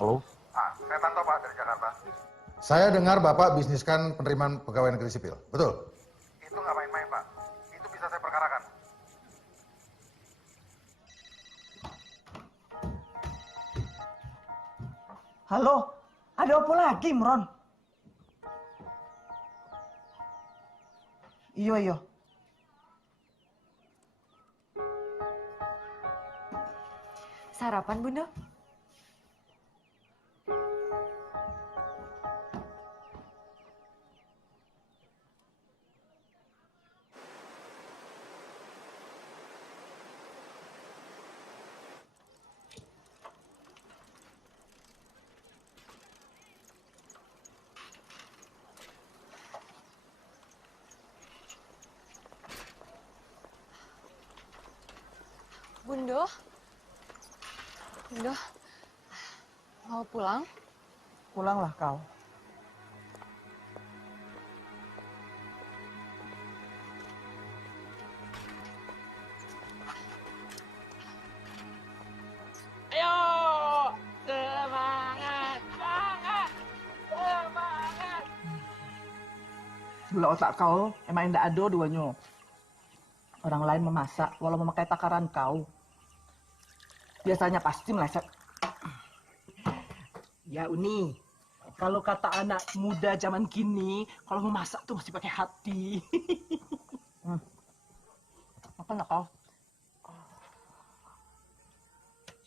Halo? Saya Tanto Pak dari Jakarta. Saya dengar Bapak bisniskan penerimaan pegawai negeri sipil, betul? Itu nggak main-main Pak, itu bisa saya perkarakan. Halo, ada apa lagi, Imron? Iya, iya. Sarapan Bunda? Bundo? Bundo? Mau pulang? Pulanglah kau. Ayo, semangat, semangat, semangat. Gula otak kau, emang tidak ada duanya. Orang lain memasak, walau memakai takaran kau. Biasanya pasti meleset. Ya Uni, kalau kata anak muda zaman kini, kalau memasak tuh mesti pakai hati. Makan kau.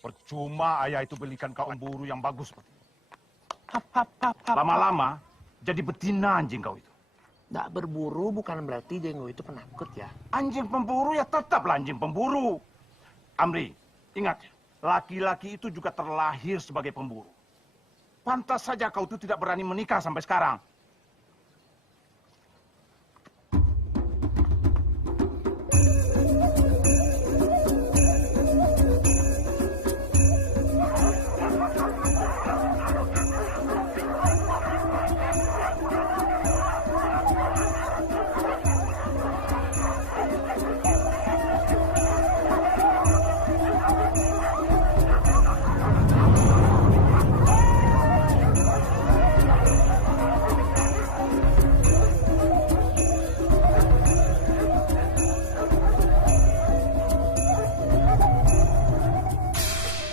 Percuma ayah itu belikan kau emburu yang bagus seperti ini. Lama-lama jadi betina anjing kau itu. Nggak berburu bukan berarti Jenggo itu penakut ya. Anjing pemburu ya tetaplah anjing pemburu. Amri, ingat ya, laki-laki itu juga terlahir sebagai pemburu. Pantas saja kau itu tidak berani menikah sampai sekarang.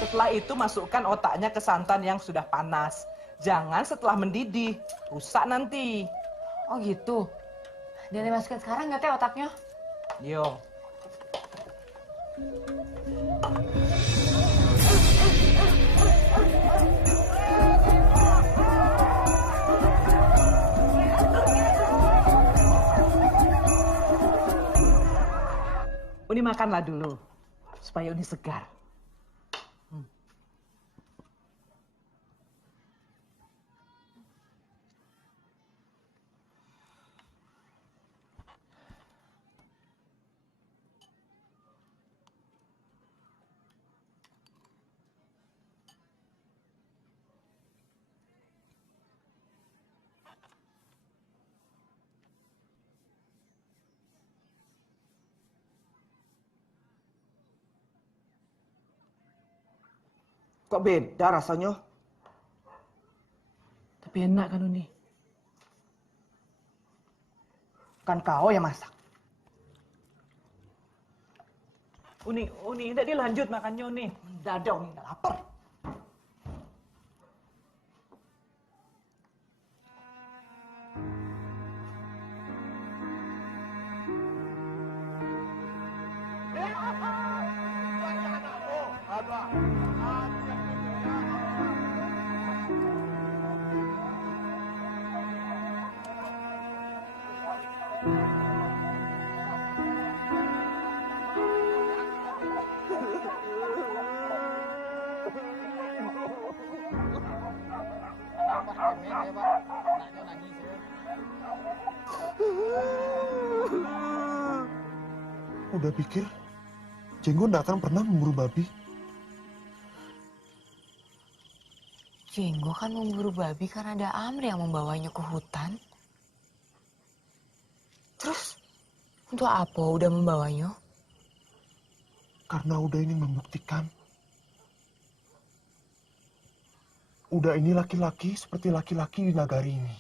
Setelah itu masukkan otaknya ke santan yang sudah panas. Jangan setelah mendidih, rusak nanti. Oh gitu. Dan dimasukin sekarang nggak teh otaknya? Yo. Uni makanlah dulu, supaya Uni segar. Kok beda rasanya? Tapi enak kan Uni? Kan kau yang masak. Uni, tidak dilanjut makannya, Uni. Tidak ada, Uni, tidak lapar. Udah pikir Jenggo nggak akan pernah memburu babi. Jenggo kan memburu babi karena ada Amri yang membawanya ke hutan. Terus, untuk apa udah membawanya? Karena udah ingin membuktikan. Udah ini laki-laki seperti laki-laki di nagari ini.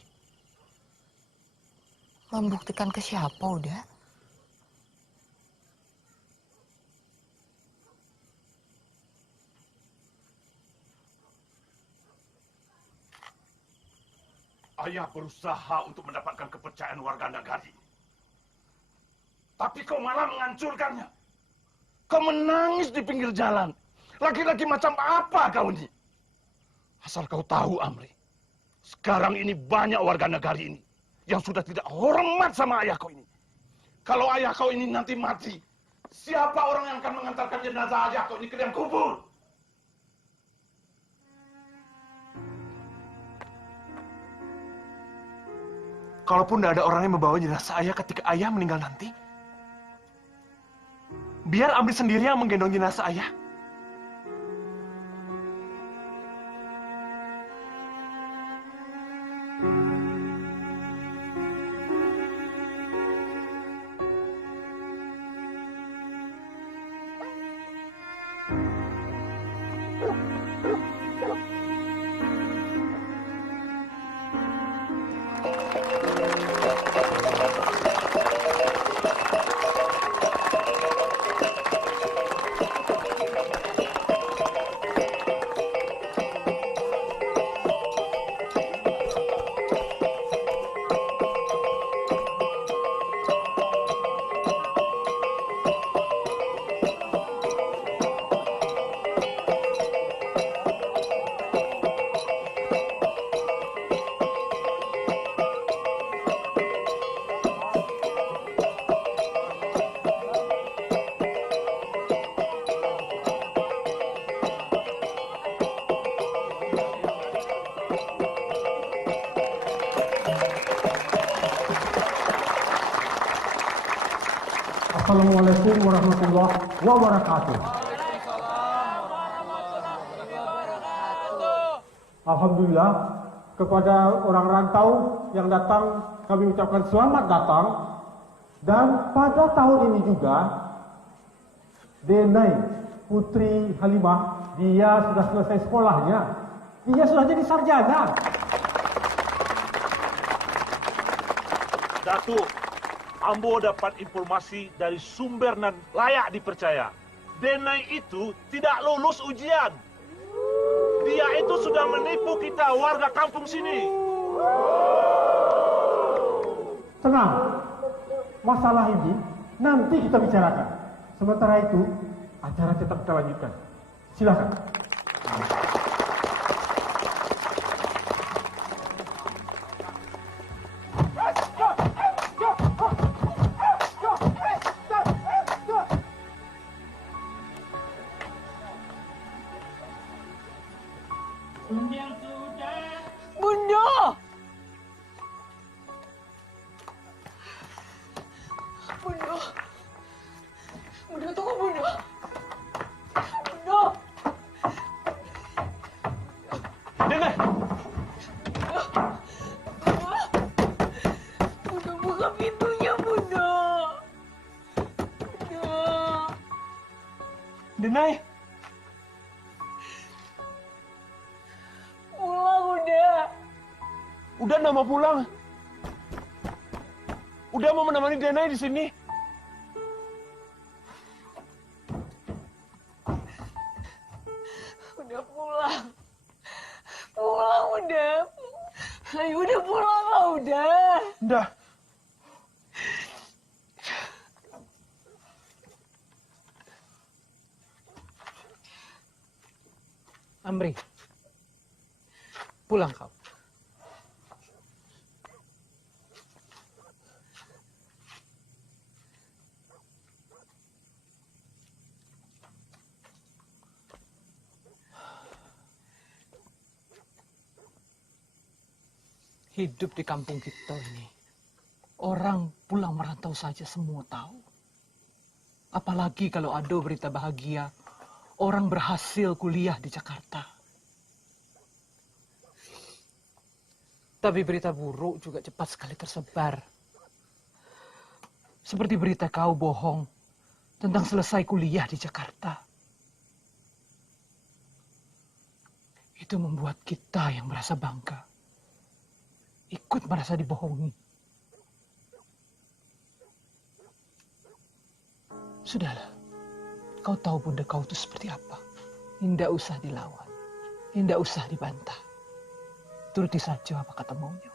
Membuktikan ke siapa udah? Ayah berusaha untuk mendapatkan kepercayaan warga nagari. Tapi kau malah menghancurkannya. Kau menangis di pinggir jalan. Laki-laki macam apa kau ini? Asal kau tahu, Amri. Sekarang ini banyak warga nagari ini yang sudah tidak hormat sama ayah kau ini. Kalau ayah kau ini nanti mati, siapa orang yang akan mengantarkan jenazah ayah kau ini ke liang kubur? Kalaupun tidak ada orang yang membawa jenazah ayah ketika ayah meninggal nanti, biar Amri sendiri yang menggendong jenazah ayah. Assalamualaikum warahmatullahi wabarakatuh. Alhamdulillah, kepada orang rantau yang datang kami ucapkan selamat datang. Dan pada tahun ini juga Denai Putri Halimah, dia sudah selesai sekolahnya. Dia sudah jadi sarjana. Datuk, Ambo dapat informasi dari sumber dan layak dipercaya. Denai itu tidak lulus ujian. Dia itu sudah menipu kita warga kampung sini. Tenang, masalah ini nanti kita bicarakan. Sementara itu, acara tetap kita lanjutkan. Silakan. Bunda! Bunda! Bunda, tunggu Bunda! Bunda! Nenek! Bunda, buka pintunya, Bunda! Bunda! Denai! Pulang udah! Udah nggak mau pulang. udah mau menemani Denai di sini. Udah pulang. Pulang udah. Ayo udah pulang lah udah. Udah. Amri, pulang kau. Hidup di kampung kita ini, orang pulang merantau saja semua tahu. Apalagi kalau ada berita bahagia, orang berhasil kuliah di Jakarta. Tapi berita buruk juga cepat sekali tersebar. Seperti berita kau bohong tentang selesai kuliah di Jakarta. Itu membuat kita yang merasa bangga ikut merasa dibohongi. Sudahlah, kau tahu bunda kau itu seperti apa. Tidak usah dilawan, tidak usah dibantah. Turuti saja apa kata maunya.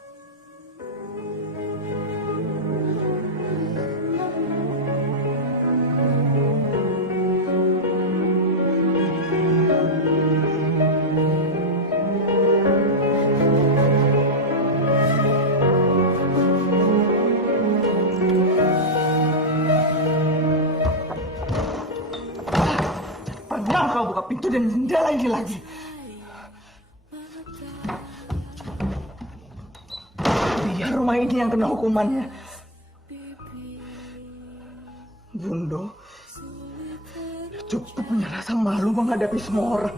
Kau buka pintu dan jendela ini lagi. Biar rumah ini yang kena hukumannya. Bundo, cukup punya rasa malu menghadapi semua orang.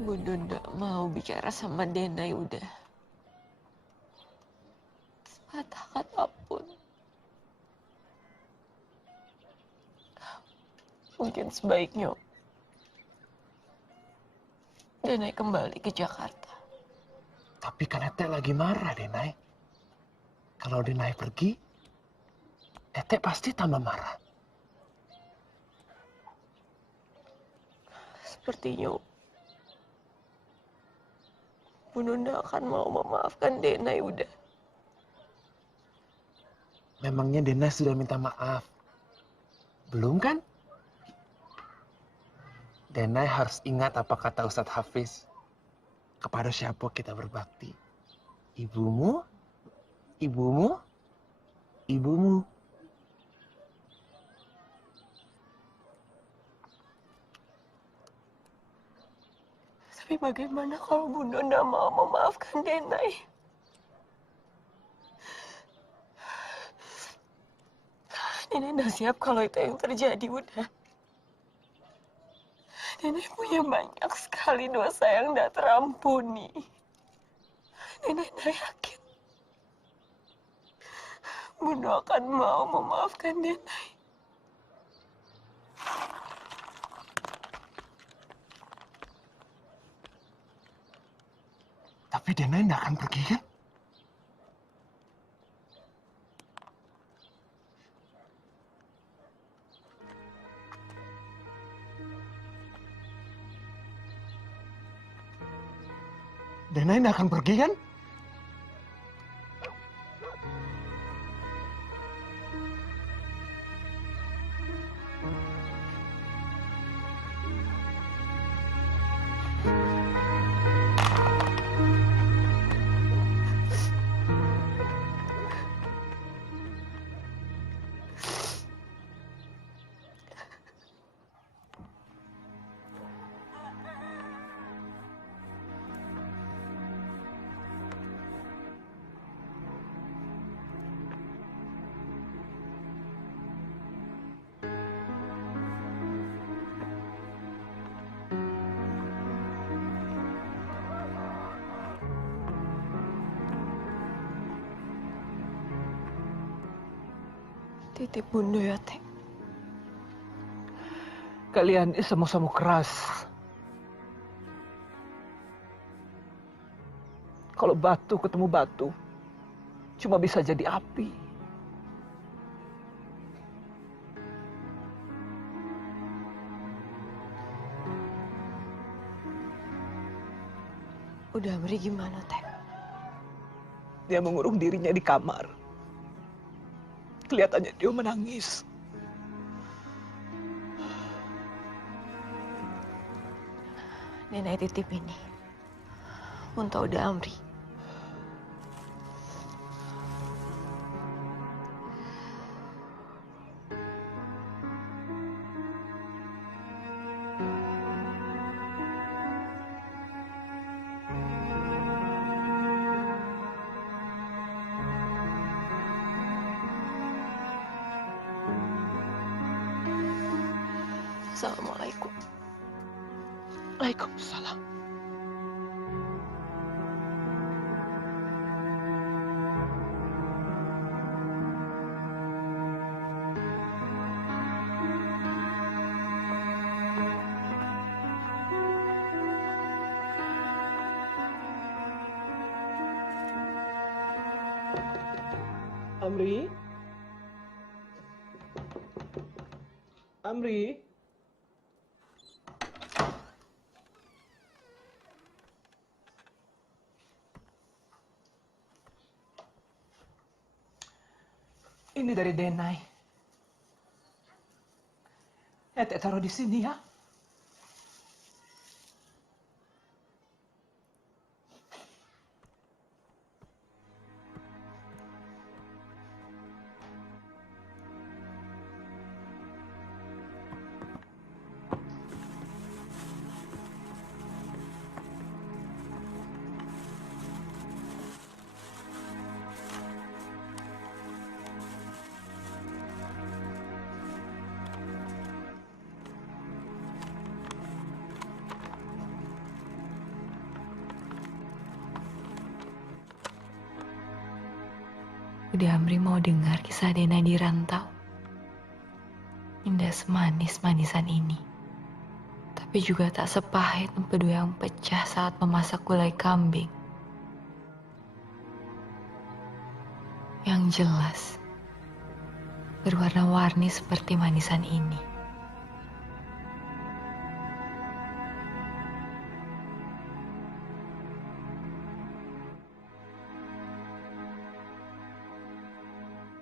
Bundo nggak mau bicara sama Denai udah. Sepatah kata pun. Mungkin sebaiknya Denai kembali ke Jakarta. Tapi kan Tete lagi marah, Denai. Kalau Denai pergi, Tete pasti tambah marah. Sepertinya Bunda akan mau memaafkan Denai udah. Memangnya Denai sudah minta maaf? Belum kan? Denai harus ingat apa kata Ustadz Hafiz. Kepada siapa kita berbakti? Ibumu, ibumu, ibumu. Tapi bagaimana kalau Bunda nggak mau memaafkan Denai? Denai udah siap kalau itu yang terjadi udah. Denai punya banyak sekali dosa yang tidak terampuni. Denai tidak yakin Bunda akan mau memaafkan Denai. Tapi Denai tidak akan pergi kan? Denai tidak akan pergi kan? Titip Bunda ya, Teh. Kalian sama-sama keras. Kalau batu ketemu batu, cuma bisa jadi api. Udah Amri gimana, Teh? Dia mengurung dirinya di kamar. Kelihatannya dia menangis. Nenek titip ini untuk udah Amri. Assalamualaikum. Waalaikumsalam. Amri? Amri? Ini dari Denai. Ete taruh di sini ya. Udah Amri mau dengar kisah Denai di rantau. Indah semanis-manisan ini. Tapi juga tak sepahit empedu yang pecah saat memasak gulai kambing. Yang jelas, berwarna-warni seperti manisan ini.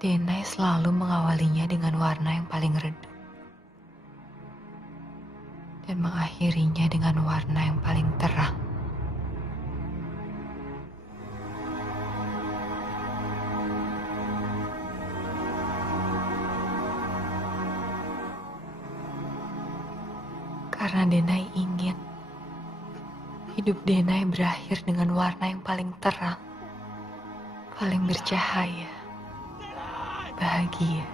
Denai selalu mengawalinya dengan warna yang paling redup. Dan mengakhirinya dengan warna yang paling terang. Karena Denai ingin hidup Denai berakhir dengan warna yang paling terang, paling bercahaya. Bahagia.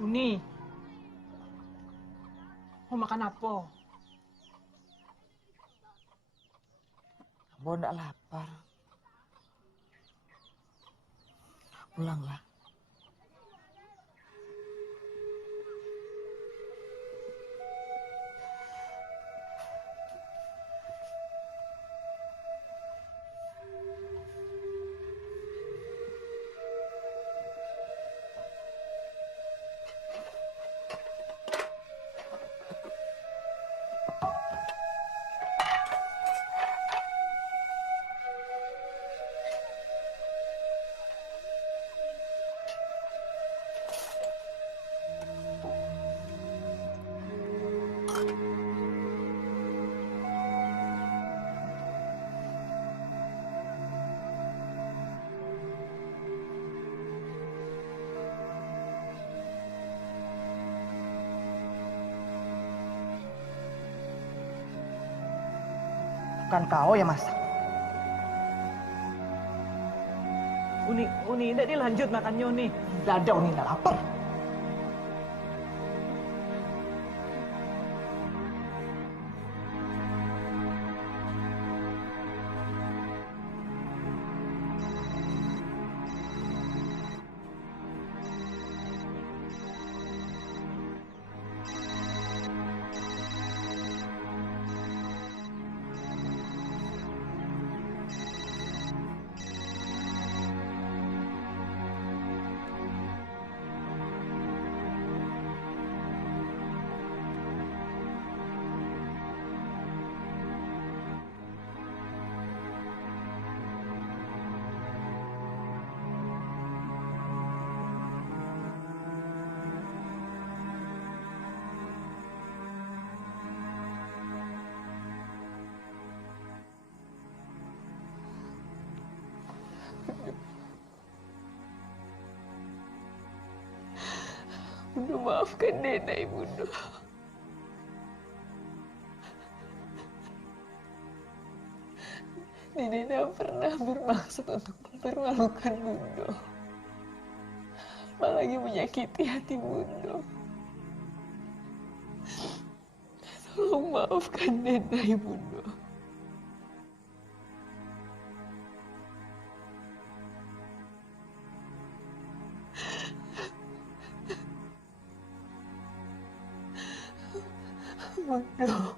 Uni, mau makan apa? Ambo ndak lapar. Pulanglah. Bukan kau yang masak. Uni, tidak dilanjut makannya, Uni. Tidak ada, Uni, tidak lapar. Bunda, maafkan Denai, Bunda. Denai tidak pernah bermaksud untuk mempermalukan Bunda. Apalagi menyakiti hati Bunda. Tolong maafkan Denai, Bunda. Bunda.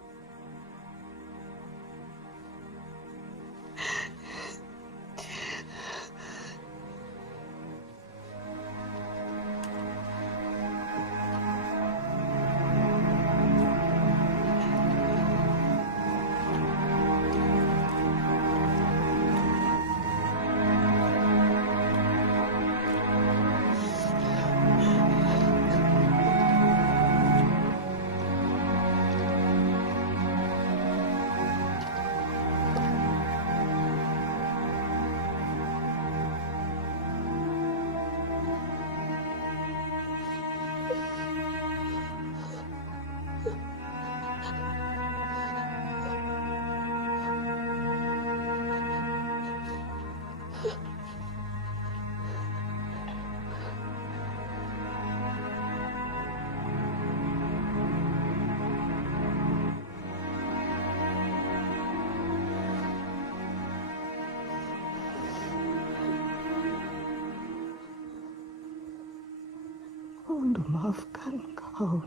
Bunda, maafkan kau.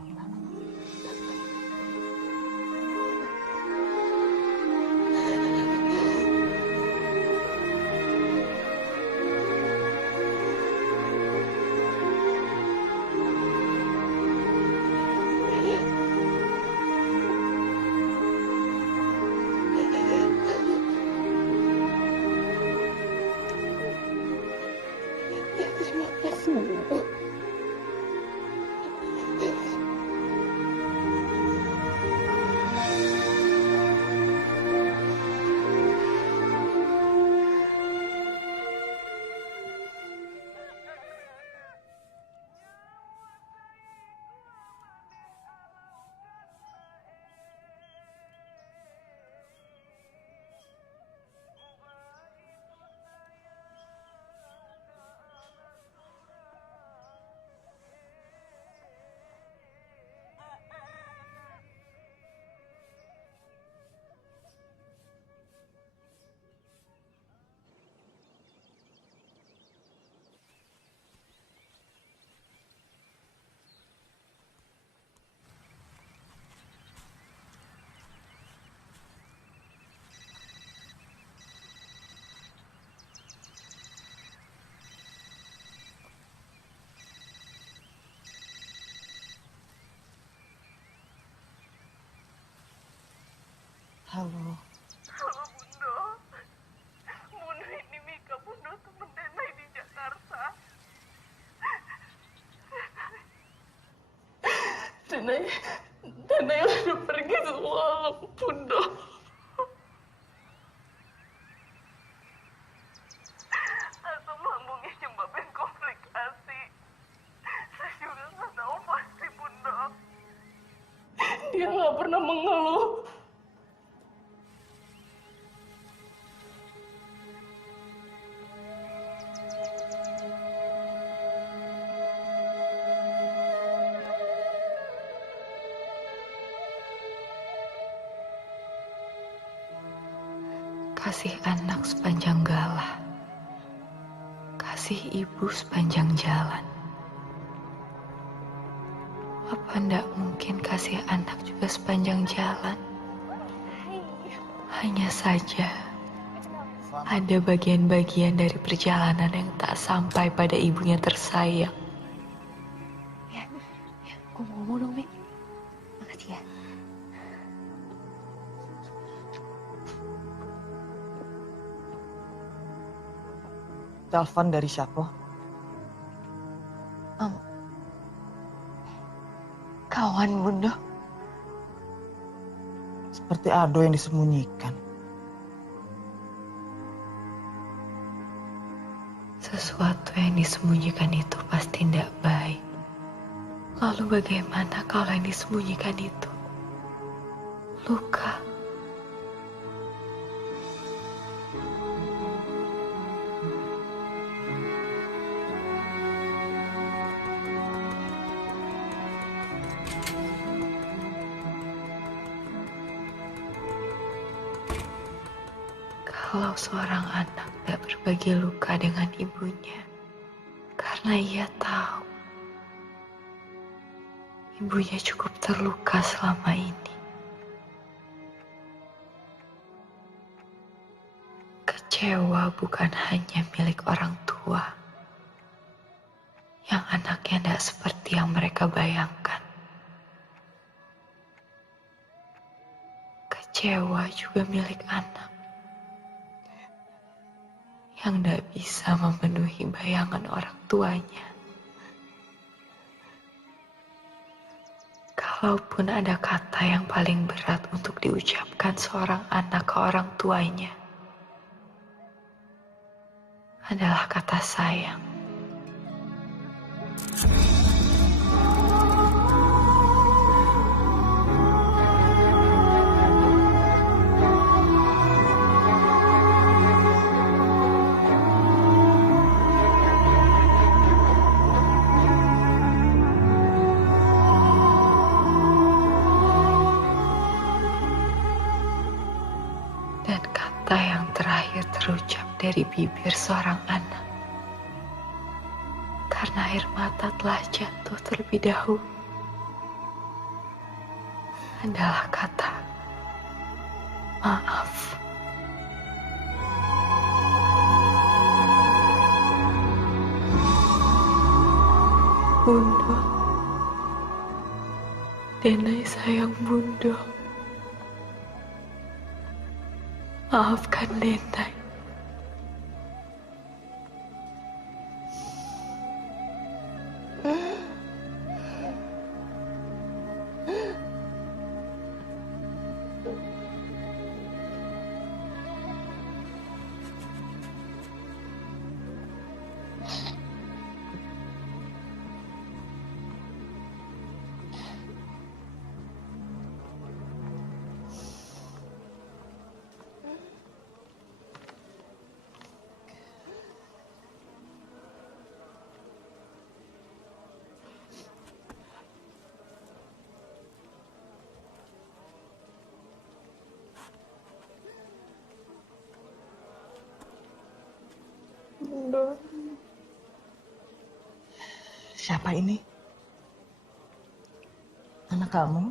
Terima kasih, Bunda. Halo. Halo, Bunda. Bunda, ini Mika. Bunda temen Denai di Jakarta. Denai udah pergi semalam, Bunda. Asam lambungnya nyebabin komplikasi. Saya juga nggak tahu pasti, Bunda. Dia nggak pernah mengeluh. kasih anak sepanjang galah, kasih ibu sepanjang jalan. Apa ndak mungkin kasih anak juga sepanjang jalan? Hanya saja ada bagian-bagian dari perjalanan yang tak sampai pada ibunya tersayang. Ya, gue mau ngomong dong, Mik. Makasih ya. Telepon dari siapa? Kawan Bunda. Seperti ada yang disembunyikan. Sesuatu yang disembunyikan itu pasti tidak baik. Lalu bagaimana kalau yang disembunyikan itu luka? Kalau seorang anak tidak berbagi luka dengan ibunya, karena ia tahu ibunya cukup terluka selama ini. Kecewa bukan hanya milik orang tua, yang anaknya tidak seperti yang mereka bayangkan. Kecewa juga milik anak, yang tidak bisa memenuhi bayangan orang tuanya. Kalaupun ada kata yang paling berat untuk diucapkan seorang anak ke orang tuanya, adalah kata sayang. Dan kata yang terakhir terucap dari bibir seorang anak, karena air mata telah jatuh terlebih dahulu, adalah kata maaf. Bunda, Denai sayang Bunda. Maafkan Denai. Bunda. Siapa ini? Anak kamu?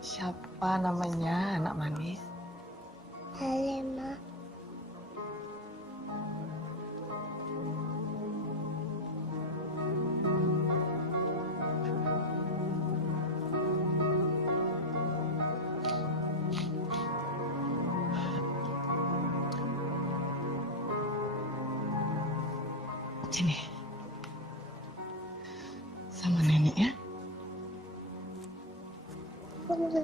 Siapa namanya, anak manis? Halimah. Sini. Sama nenek ya. Bunda.